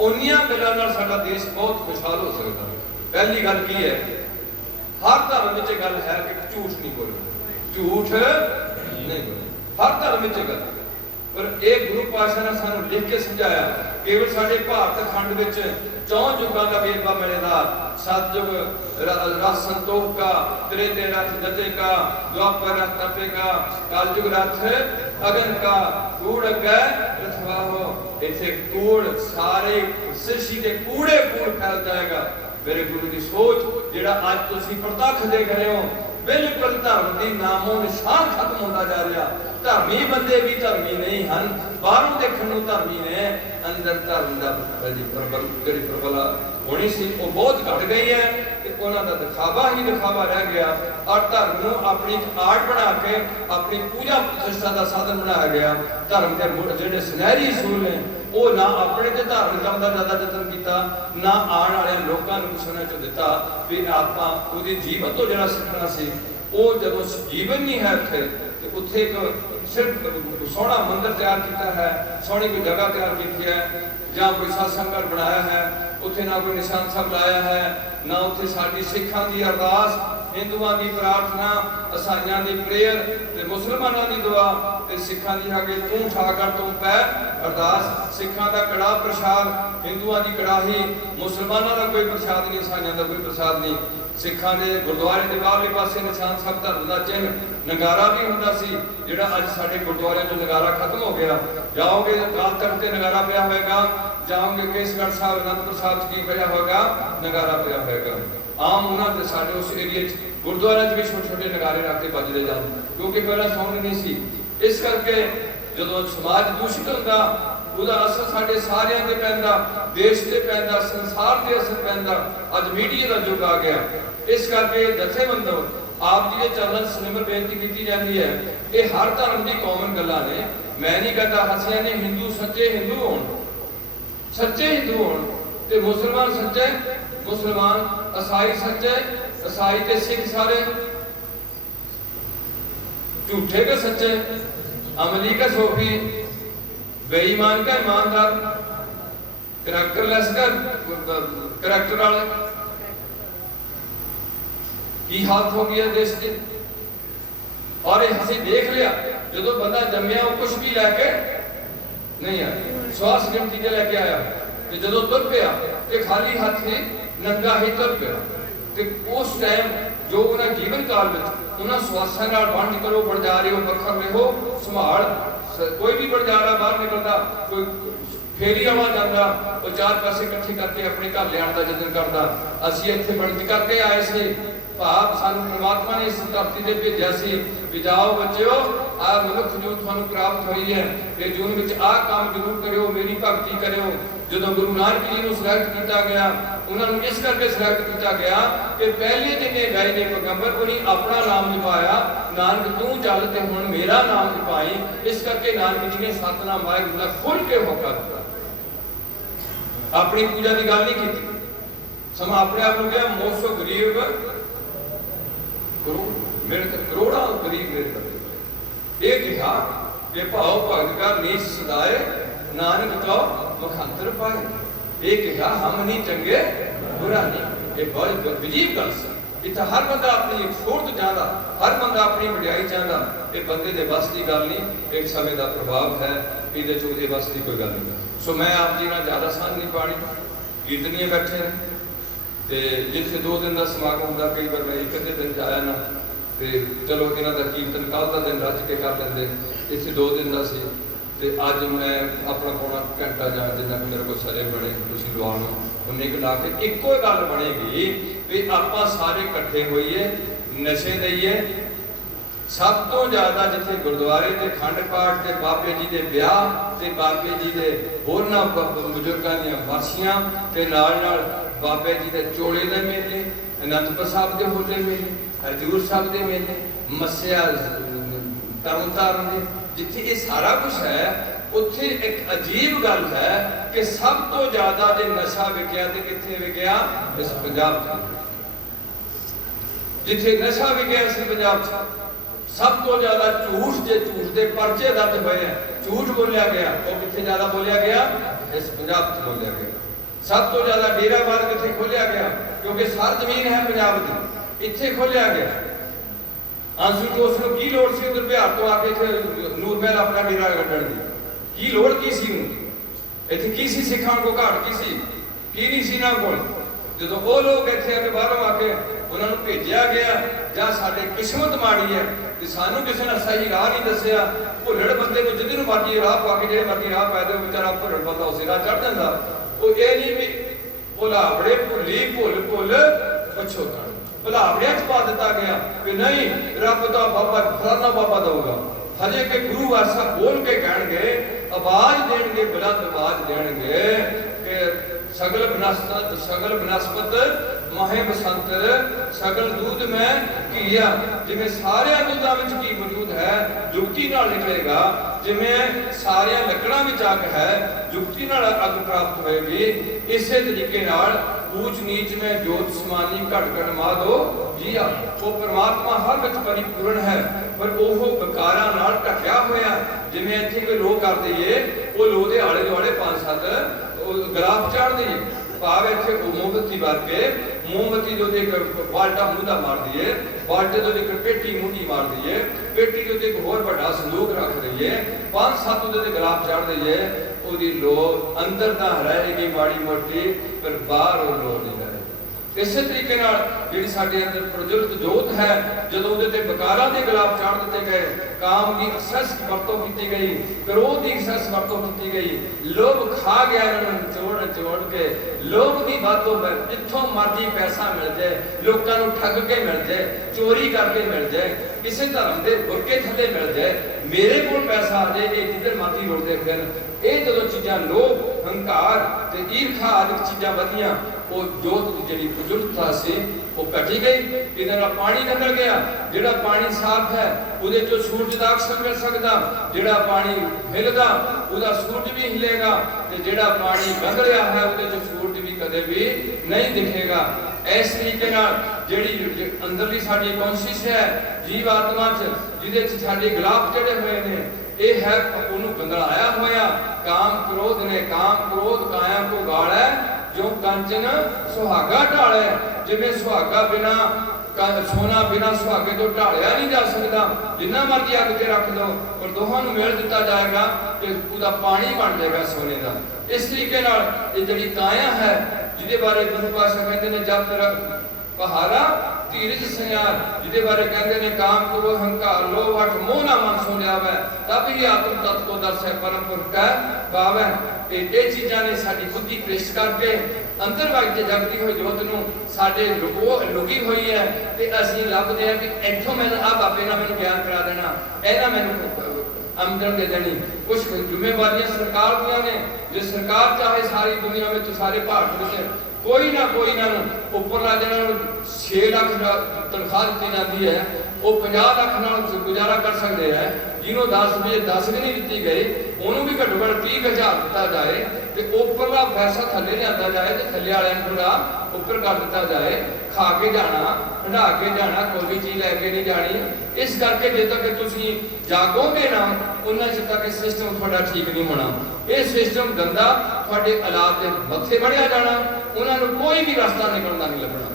उन्नियां गल्लां नाल साडा देश बहुत खुशहाल हो सकदा। पहली गल की है, हर धर्म विच गल है कि झूठ नहीं बोलना, झूठ नहीं बोलना, हर धर्म विच गल। पर एक गुरु पातशाह ने सानू लिख के समझाया, केवल साडे भारत खंड विच 4 युगां का वेरवा मिलेगा, सतयुग रथ संतोख का, त्रेते रथ दते का, द्वापर रथ तपे का, कलयुग रथ अगन का, कूड़ अगे रथवाहो। इथे कूड़ सारे सृष्टि के कूड़े कूड़ फैल जाएगा। मेरे गुरु की सोच जिहड़ा अज तुसीं प्रतख देख रहे हो, बिल्कुल धर्म की नामो निशान खत्म होता जा रहा। धर्मी बंदे भी धर्मी नहीं हैं, बाहरों देखने को धर्मी ने, अंदर धर्म की प्रबल होनी सी वो बहुत घट गई है कि उन्होंने दिखावा ही दिखावा रह गया और धर्म को अपनी आर्ट बना के अपनी पूजा प्रतिष्ठा का साधन बनाया गया। धर्म के जो सुनहरी असूल ने वो ना अपने ते धार्मिक काम का ज्यादा जतन किया, ना आने वाले लोगों को सुनने चो दिता भी आप जीवन तो जो सीखना सी वो जब जीवन नहीं है उत्थे तो उत्थे एक सिर्फ सोहना मंदिर तैयार किया है, सोहनी कोई जगह तैयार की है, ਜਾਂ कोई सत्संग घर बनाया है, उत्थे ना कोई निशान साहब लाया है, ना उत्थे साडी सिखां दी अरदास, हिंदुआं दी प्रार्थना, ईसाइयां दी प्रेयर ते मुसलमानां दी दुआ ते सिखां दी आगे तू ठा कर तू पै अरदास। सिखां दा कड़ा प्रसाद, हिंदुआं दी कड़ाही, मुसलमानां दा कोई प्रसाद नहीं, ईसाइयां दा कोई प्रसाद नहीं। सिखां दे गुरुद्वारे दे बाहरले पासे निशान साहब धर्म दा चिन्ह नगारा भी हुंदा सी, जिहड़ा अज साडे गुरुद्वारियां चों नगारा खत्म हो गया। जाओगे अकाल तख्त ते नगारा पिया होएगा, जाओगे केसगढ़ साहब अनंदपुर साहब की पिया होगा, नगारा पिया होएगा। आम उन्होंने तो साढ़े उस एरिए गुरुद्वारे भी छोटे छोटे नगारे रख के बजते जाते, क्योंकि पहला साउंड नहीं सी। इस करके जो समाज दूषित होता उसका असर साढ़े सारे ते पैंदा, देश ते पैंदा, संसार ते असर पैंदा। अज मीडिया का युग आ गया, इस करके जथेबंदो आप जी चरण सिमर बेनती की जाती है, ये हर धर्म की कॉमन गल्लां ने। मैं नहीं कहता हसिया ने हिंदू सच्चे हिंदू होण, सच्चे हिंदू होण ते मुसलमान सच्चे मुसलमान, ईसाई सच्चे ईसाई ते सिख सारे झूठे के सच्चे, अमली का सोफी, बेईमान का ईमानदार, करैक्टरलेस का करैक्टर वाले। की हालत हो गई है देश की। और असीं देख लिया जो बंदा जम्मिया वो कुछ भी लैके नहीं आया, स्वास गिनती के लैके आया ते जो तुर पिया ते खाली हाथ ही नंगा ही तुर पिया। ते उस टाइम जो उन्हें जीवन काल में उन्हें स्वासां नाल बाहर निकलो, बड़जारे हो पत्थर में हो संभाल, कोई भी बड़जारा बाहर निकलता, कोई फेरी आवा जाता, वो 4 पैसे इकट्ठे करके अपने घर लियाण दा जतन करता। असीं इत्थे बनती करके आए सी, भाव सानू परमात्मा ने इस धरती ते भेजिया सी कि जाओ बच्चों आ मनुख जो थानू प्राप्त हुई है कि जून विच आ काम जरूर करियो, मेरी भगती करियो। जो गुरु नानक जी नूं सिलेक्ट किया गया, उन्होंने इस करके सिलेक्ट किया गया कि पहले जिन्हें गए ने पैगंबर को नहीं अपना नाम जपाया, नानक तू चल ते हुण मेरा नाम जपाई। इस करके नानक जी ने सतनाम वाहिगुरू दा खुल के होका दिता, अपनी पूजा की गल नहीं की। समा अपने आप को क्या मोसो गरीब मेरे करोड़ा गरीब मेरे करते ये कहा कि भाव भगत का नीच सदाए नानक तो मुखांतर पाए। ये कहा हम नहीं चंगे बुरा नहीं। ये बहुत अजीब गल सी। इतना हर बंदा अपनी सूरत चाहता, हर बंदा अपनी वडियाई चाहता। ये बंदे के बस की गल नहीं, एक समय का प्रभाव है, ये बस की कोई गल नहीं। सो मैं आप जी नाल ज़्यादा सांझ नहीं पानी, कीर्तनीय बैठे हैं ते जिथे 2 दिन का समागम होंदा, कई बार मैं एक दिन जाया ना ते चलो इन्हां दा कीर्तन कल का दिन रज के कर लेंदे, इत्थे 2 दिन का सी ते अज मैं अपना पौना घंटा जां जिन्ना कि मेरे को सरे बने तुसीं लवा लो उन्नी क ला के इक्को गल बनेगी भी आपां सारे इकट्ठे होइए, नशे दईए, सब तो ज्यादा जिथे गुरुद्वारे के खंड पाठ ते बाबे जी के ब्याह ते बाबे जी के होरना बुजुर्गों दी बरसियां ते नाल नाल बाबे जी के चोले के मेले, अनंदपुर साहब के होले मेले, हजूर साहब के मेले, मस्या तरनतारन के, जिथे ये सारा कुछ है उत्थे एक अजीब गल है कि सब तो ज्यादा जे नशा विकिया ते किथे विकिया? इस पंजाब च। जिथे नशा विकिया इस पंजाब च सब तो ज्यादा झूठ, जे झूठ के परचे दर्ज हुए हैं, झूठ बोलिया गया, वो कितने ज्यादा बोलिया गया? इस पंजाब च बोलिया गया। सब तो ज्यादा डेराबाद कितने खोलिया गया? क्योंकि सारी जमीन है पंजाब की, इत्थे खोलिया गया। आंसू घोष को की लोड़ सी उधर बिहार तो आके नूर महल अपना डेरा कड्ढण दी? की लोड़ की सी? इत्थे की सी? सिखां को घाट की सी? की नहीं सी ना कोल? जो वो लोग इतने आके बाहरों आके उन्होंने भेजा गया ਜਾਂ साडी किस्मत माड़ी है कि सानू किसी ने सही राह नहीं दसिया, भुल्लड़ बंदे को जिधर मर्जी राह पा के जेड़े मर्जी राह पा दे बेचारा भुल्लड़ बंदा उसी राह चढ़ जाता। वो ये नहीं भी भुलावड़े भुली भुल भुल पछोता भुलावड़े च पा दिता गया कि नहीं रब का बाबा फलाना बाबा दऊगा। हजे के गुरु ऐसा बोल के कहणगे, आवाज देणगे, बुलंद आवाज देणगे कि सगल बनस्पत माहे बसंत सगल दूध में घीया। जिमें सारे दूधा में घी मौजूद है, जुगती नाल निकलेगा। जिमें सारे लकड़ा में अग है, जुगती नाल अग प्राप्त होएगी। इसे तरीके नाल ऊंच नीच में जोत समानी घट घट माधो जिया। वो परमात्मा हर विच परिपूर्ण है, पर वो विकारां नाल ढकिया होया। जिमें इत्थे कोई लोग कर दईए, वो लोग दे आले दुआले 5-7 गुलाब चाड़ दईए, भाव इत्थे मोमबत्ती भर के मोमबत्ती जो बाल्टा मुंह दा मार दईए, बाल्टे जो पेटी मुंडी मार दईए, पेटी जो एक होर बड़ा संदूक रख दईए, 5-7 उहदे गुलाब चाड़ दईए। ओदी लो अंदर तां रहेगी माड़ी मोटी, पर बाहर वो लो नहीं रहेगी। इस तरीके नाल जिहड़ी साडे अंदर प्रज्वलित जोत है, जदों उहदे ते विकारां दे गुलाब चाड़ दिते गए, काम की एक्सेस वरतों की गई, क्रोध की एक्सेस वरतों की गई, लोभ खा गया इन्होंने चोड़ के। लोभ की बातों पर जिथों मर्जी पैसा मिल जाए, लोगों को ठग के मिल जाए, चोरी करके मिल जाए, किसी धर्म के बुरके थले मिल जाए, मेरे को पैसा आ जाए, ये जिधर मर्जी रुड़ते फिर। ये जो चीज़ां लोभ हंकार ते ईर्खा आदि चीज़ां वधियां, वो जोत की जी प्रज्वलता से वो घटी गई। इधर पानी निकल गया, जिहड़ा पानी साफ है उहदे चों सूरज दा अक्सर मिल सकदा, जिहड़ा पानी हिलदा उहदा सूरज भी हिलेगा, ते जिहड़ा पानी गंदलिया है उहदे चों सूरज भी कदे भी नहीं दिखेगा। इस तरीके नाल जिहड़ी अंदरली साडी कॉन्शियस है जीव आत्मा च, जिहदे च साडे गुलाब चढ़े हुए ने, ये है उन्होंने गंदलाया होया। काम क्रोध ने, काम क्रोध काया को गाड़े, जो कंचन सुहागा ढाले। जिवें सुहागा बिना सोना बिना सुहागे तो ढालिया नहीं जा सकता, जिन्ना मर्जी अग के रख दो, पर दोहां नूं मेल दिता जाएगा कि उसका पानी बन जाएगा सोने का। इस तरीके नाल ये जिहड़ी काया है, जिहदे बारे गुरु पातशाह कहते हैं जप पहारा धीरज संयार, जिहदे बारे कहते हैं काम करो हंकार लोभ हठ मोह ना मन सो जावे, तब ही आत्म तत्व को दर्शे परम पुरख कै पावै। ये चीज़ां ने साडी बुद्धि भ्रिष्ट करके अंदर वग के जगती हुई जोत नूं साडे लुकी हुई है, ते असीं लभदे हां कि इत्थों मैनूं आ बाबे ने मैनूं ज्ञान करा देना, इहदा मैनूं आमदन दे देनी। कुछ जिम्मेवारियां सरकार दियां ने, जो सरकार चाहे सारी दुनिया में तो सारे भारत में कोई ना उपरला जिन्होंने 6 लाख तनख्वाह दी जाती है, वो 50 लाख नाल गुजारा कर सकते हैं। जिन्होंने 10 भी नहीं दी गई, उन्होंने भी घट्टो घट्ट 30,000 दिता जाए, तो उपरला पैसा थले लिया जाए, तो थले वाले थोड़ा उपर कर दिता जाए। खा के जाना, हंडा के जाना, कोई भी चीज़ लैके नहीं जानी। इस करके जो तक तुसीं जागोगे ना, उन्ना चਿਰ तक सिस्टम थोड़ा ठीक नहीं होना। ये सिस्टम गंदा थोड़े औलाद के मत्थे बढ़िया जाना, उन्होंने कोई भी रास्ता निकलना नहीं लगना।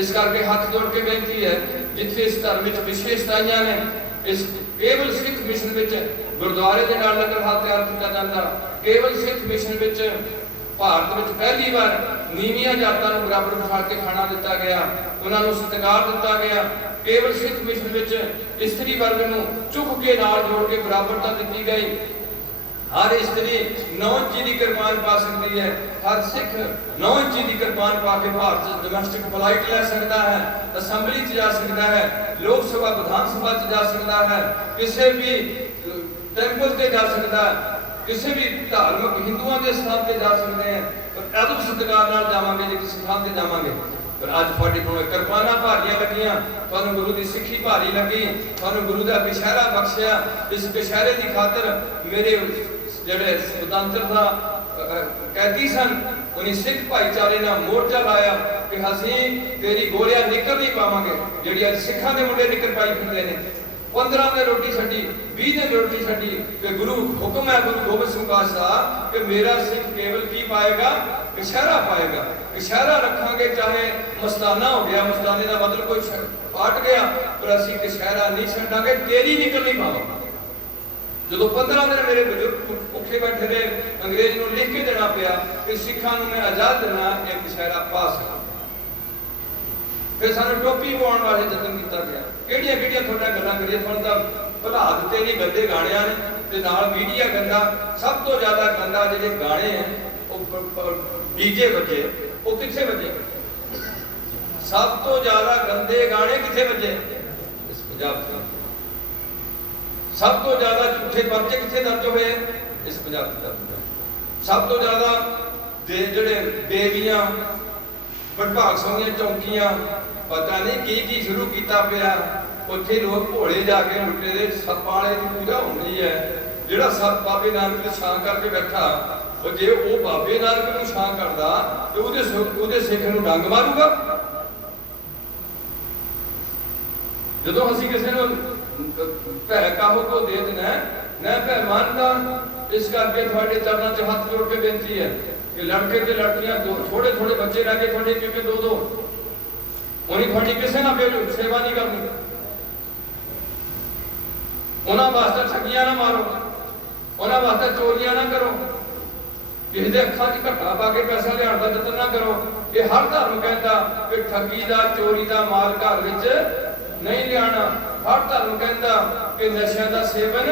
इस करके हाथ जोड़ के बेनती है, जिथे इस धर्म में विशेषताइयां ने, इस केवल सिख मिशन में गुरुद्वारे के नाल लंगर हाल तैयार किया जाता, केवल सिख मिशन में भारत में पहली बार नीवियां जातां नूं बराबर बिठा के खाना दिता गया, उन्होंने सत्कार दिता गया। केवल सिख मिशन में इस्त्री वर्ग नूं चुक के नाल जोड़ के बराबरता दी गई। हर स्त्री 9 इंची की किरपान पा सकती है, हर सिख 9 इंची की किरपान पा के भारत डोमैस्टिक फ्लाइट ले सकता है, असैम्बली जा सकता है, लोक सभा विधान सभा जा सकता है, किसी भी टेंपल से जा सकता है, किसी भी धार्मिक हिंदुओं के स्थान से जा सकते हैं। पर अदब सत्कार नाल जावांगे जे किसी स्थान से जावांगे। पर अज तुहाडे कोल किरपाना भारियां लगियां, तुहानू गुरु की सिक्खी भारी लगी, तुहानू गुरु का कशहरा बख्शिया। इस कशहरे की खातर मेरे ਜਿਹੜੇ ਸੁਤੰਤਰਤਾ कैदी सन उन्हें सिख भाईचारे ने मोर्चा लाया कि ਅਸੀਂ तेरी गोलियां निकल नहीं पावांगे ਜਿਹੜੀ ਅੱਜ सिखां ਦੇ मुंडे निकल पाई फिरदे ने। 15 ने रोटी छड़ी, 20 ने रोटी छड़ी कि गुरु हुक्म है गुरु गोबिंद सिंह पातशाह कि मेरा सिख केवल की पाएगा, कशहरा पाएगा। कशहरा रखांगे चाहे मस्ताना हो गया, मस्ताने का मतलब कोई पाट गया, पर ਅਸੀਂ कशहरा नहीं छड्डांगे, तेरी निकल नहीं पावांगे। जो 15 दिन मेरे बुजुर्ग भुखे बैठे रहे, अंग्रेज को लिख के देना पिया कि सिखा मैं आजाद देना एक कशहरा पास है। फिर सानू टोपी पवाउण वाले यतन किया गया। किहड़ियां किहड़ियां थोड़ा गल्लां करिए, तुहानू तां भुला दित्ते नहीं गंदे गाणियां ने ते नाल मीडिया गंदा। सब तो ज्यादा गंदा जिहड़े गाने हैं वो डीजे बजे, वो कित्थे बजे? सब तो ज्यादा गंदे गाने कित्थे बजे? इस पंजाब च। सब तो ज्यादा झूठे पर्चे कितने दर्ज हुए इस पंजाब के दर्ज। सब तो ज्यादा जेडे देवियां विभाग सोनिया चौंकियां पता नहीं की शुरू किया पिया। उत्थे लोग भोले जाके लुटे दे सप वाले की पूजा होनी है। जिहड़ा सप बाबे नानक ने छां करके बैठा, और जे वो बाबे नानक नूं छां करदा ते उहदे सिख नूं डंग मारूगा। जदों असीं किसी नूं भै काहू को दे देना मैं भै मानदा। इस करके थोड़े चरणों च हाथ जोड़ के बेनती है कि लड़के ते लड़कियां थोड़े थोड़े बच्चे रह गए थोड़े क्योंकि दो उन्हें थोड़ी किसी ना सेवा नहीं करनी। उन्होंने वास्ते ठगियां ना मारो, उन्होंने वास्ते चोरियां ना करो, किसी के अखा च घट्टा पा के पैसा लियाण का यतन ना करो। ये हर धर्म कहता कि ठगी का चोरी का माल घर नहीं लियाना। हर धर्म कहता कि नशे का सेवन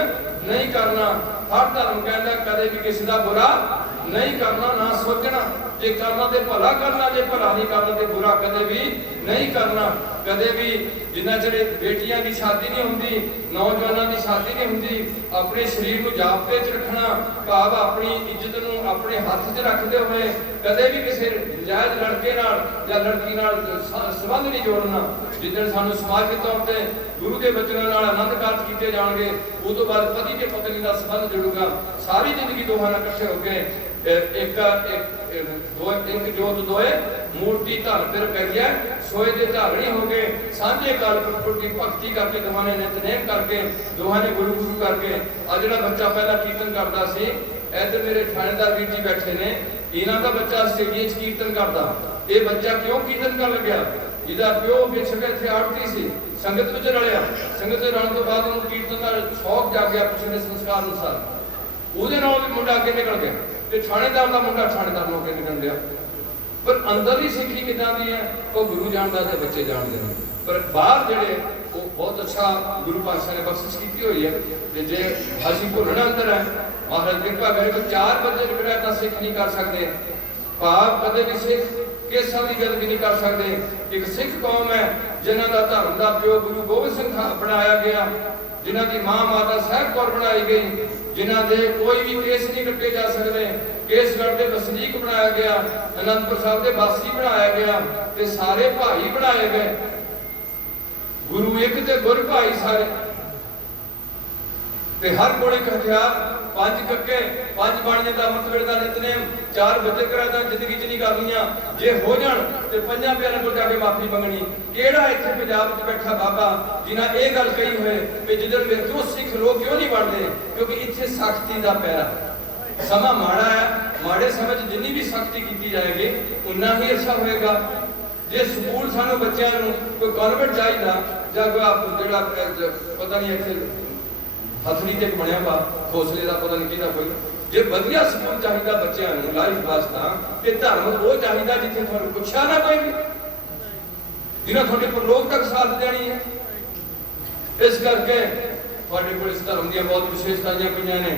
नहीं करना। हर धर्म कहता कदे भी किसी का बुरा नहीं करना, ना सोचना। जे करना तो भला करना, जे भला नहीं करना तो बुरा कदे भी नहीं करना। कदे भी जिन्ना चेर बेटियां की शादी नहीं होंदी, नौजवानों की शादी नहीं होंदी, अपने शरीर को जाबते च रखना, भाव अपनी इज्जत नूं अपने हाथ च रखते हुए कदे भी किसी नजायज लड़के नाल या लड़की नाल संबंध नहीं जोड़ना। जिद्दन सानू समाज के तौर पर गुरु के बचनों नाल आनंद कारज किए जाएंगे, उस तो बाद पति के पत्नी का संबंध जुड़ेगा। सारी जिंदगी दोहां नाल इकट्ठे होकर एक जोत दोए मूर्ति धर फिर पै गया सोए के धारणी हो गए। सांझे काल पुरख की भक्ति करके दोहां ने नितनेम करके दोहां ने गुरु गुरु करके आज जो बच्चा पहला कीर्तन करता सी, इधर मेरे थानेदार वीर जी बैठे ने, इन्हां दा बच्चा स्टेडियम च कीर्तन करता। ये बच्चा क्यों कीर्तन कर लग्या? इसदा प्यो बेशक इत्थे आड़ती सी, संगत विच रलिया, संगत दे रलण तो बाद उहनूं कीर्तन दा शौक जाग गया पिछले संस्कार अनुसार। उहदे नाल भी मुंडा अगे निकल गया ते थानेदार का मुंडा थानेदार लोग निकल गया। पर अंदर ही सिक्खी किदां दी है वो गुरु जानदा ते बच्चे जानदे ने। पर बाहर जेडे वो बहुत अच्छा गुरु पातशाह ने बख्शिश की हुई है कि जे असीं भुलण अंदर है महाराज कृपा करे तो 4 बजे निकलिया तां सिख नहीं कर सकते। भाव कदे भी सिख केसां की गल भी नहीं कर सकते। एक सिख कौम है जिन्हां दा धर्म दा प्यो गुरु गोबिंद सिंह अपनाया गया, जिन्हां दी मां माता साहिब कौर बनाई गई, जिन्हां दे कोई भी केस नहीं कट्टे जा सकते। केसगढ़ के वसनीक बनाया गया, अनंदपुर साहब के वासी बनाया गया, ते सारे भाई बनाए गए। गुरु एक ते गुर भाई सारे ते हर कोड़ी कठिया 5 कक्के 5 बाणियां दा मतवेड़ दा नितनेम 4 बचत करादा जिंदगी च नहीं करनियां। जे हो जाण ते 5 प्यारिਆਂ कोल जाके माफी मंगनी। केड़ा इत्थे पंजाब च बैठा बाबा जिन्हां ये गल कही होए कि जिधर वे क्यों सिख लोग क्यों नहीं बढ़दे? क्योंकि इत्थे सख्ती दा पैरा समा माड़ा है। माड़े समय च जिन्नी भी सख्ती की जाएगी उन्ना ही अच्छा होएगा। जे स्कूल सानू बच्चों कोई कॉन्वेंट चाहिए जां कोई जिहड़ा पता नहीं इत्थे हथनी ते बनया वा खोसले का पता नहीं किहदा कोई जे वधिया स्कूल चाहिए बच्चों को लाइफ वास्ता ते धर्म वो चाहिए जिथे तुहानू पुछया ना कोई भी, जिन्हां तुहाडे परलोक तक साथ देनी है। इस करके तुहाडे कोल इस धर्म दी बहुत विशेषताएं पईआं ने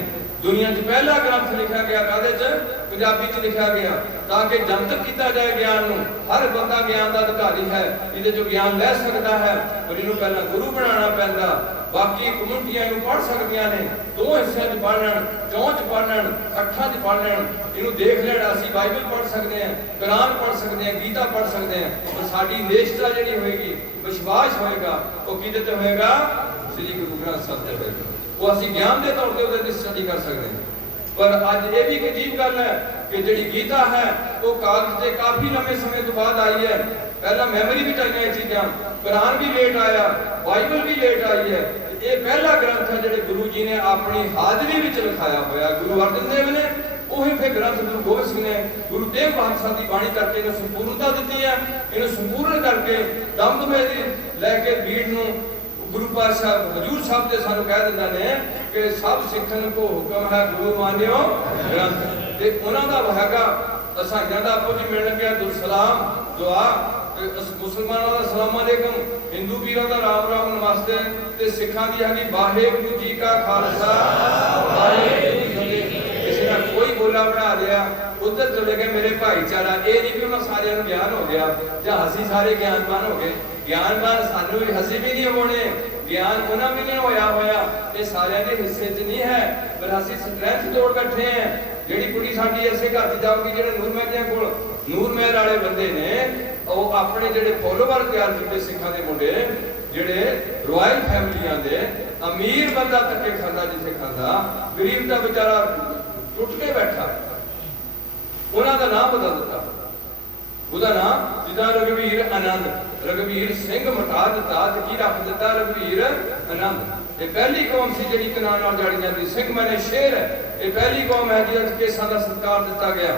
दुनिया च पहला ग्रंथ लिखा गया काहदे च? पंजाबी च लिखा गया, ताकि जनतक किया जाए ज्ञान नूं। हर बंदा ज्ञान का अधिकारी है, इहदे चों ज्ञान लै सकता है, पर इहनूं पहला गुरु बनाना पैंदा। बाकी कम्युनिटियां इहनूं पढ़ सकदियां ने, 2 हिस्सियां च पढ़न, 4 च पढ़न, 8 च पढ़न, इहनूं देख लेण। असीं बाइबल पढ़ सकते हैं, कुरान पढ़ सकते हैं, गीता पढ़ सकते हैं, पर साडी निष्ठा जिहड़ी होएगी, विश्वास होएगा, वो किहदे ते होएगा? श्री गुरु ग्रंथ साहिब ते होएगा। वो असीं ज्ञान के तौर पर उसकी स्टडी कर सकते हैं। पर अज ये भी एक अजीब गल है कि जी गीता है वो कागज से काफी लंबे समय तो बाद आई है। पहला मैमरी भी आई चीज़ां, कुरान भी लेट आया, बाइबल भी लेट आई है। ये पहला ग्रंथ है जो गुरु जी ने अपनी हाजरी में लिखाया होया। गुरु अर्जन देव ने ਉਹੀ फिर ग्रंथ गुरु गोबिंद सिंह ने गुरु तेग बहादुर साहब की बाणी करके इन्हें संपूर्णता दी है। इन्हें संपूर्ण करके दमदमे दी लैके बीड़ नूं गुरु पातशाह हजूर साहब ने सानू कह दिंदे ने कि सब सिखन को हुक्म है गुरु मानियो ग्रंथ। ते उन्हां दा हैगा असाइयां दा आपो जी मिलण गया दुसलाम दुआ, मुसलमानों का सलाम अलैकुम, हिंदू वीरों का राम राम नमस्ते, ते सिखां दी हैगी वाहिगुरू जी का खालसा वाहिगुरू जी की फतेह। किसी ने कोई गोला बना दिया उधर चले गए मेरे भाईचारा, ये नहीं भी उन्होंने सारे ज्ञान हो गया या हसी सारे ज्ञानवान हो गए। ज्ञानवान सानू भी हसी भी नहीं होने, ज्ञान उन्हें भी नहीं होया होया, ये सारे के हिस्से च नहीं है, पर असीं स्ट्रेंथ जोड़ बैठे हैं। जिहड़ी कुड़ी साडी ऐसे घर च जाऊगी जिहड़े नूर महर कोल नूर महर वाले बंदे ने, वो अपने जिहड़े फॉलोवर तैयार कीते सिखां दे मुंडे, जिहड़े रॉयल फैमिलियां दे, अमीर बंदा धक्के खांदा जिथे खांदा, गरीब दा बेचारा टुट के बैठा, उन्हां दा नाम बदल दिता। ਉਹਦਾ ਨਾਮ ਜਿੱਦਾਂ ਰਘਵੀਰ ਆਨੰਦ, ਰਘਵੀਰ ਸਿੰਘ ਮਟਾ ਦਿੱਤਾ ਤੇ ਕੀ ਰੱਖ ਦਿੱਤਾ? ਰਘਵੀਰ ਆਨੰਦ। ਇਹ ਪਹਿਲੀ ਕੌਮ ਸੀ ਜਿਹੜੀ ਕਨਾਨ ਨਾਲ ਜਾਣੀ ਜਾਂਦੀ। ਸਿੰਘ ਮਾਨੇ ਸ਼ੇਰ ਹੈ। ਇਹ ਪਹਿਲੀ ਕੌਮ ਹੈ ਜਿਹਦੇ ਕੇਸਾਂ ਦਾ ਸਤਿਕਾਰ ਦਿੱਤਾ ਗਿਆ।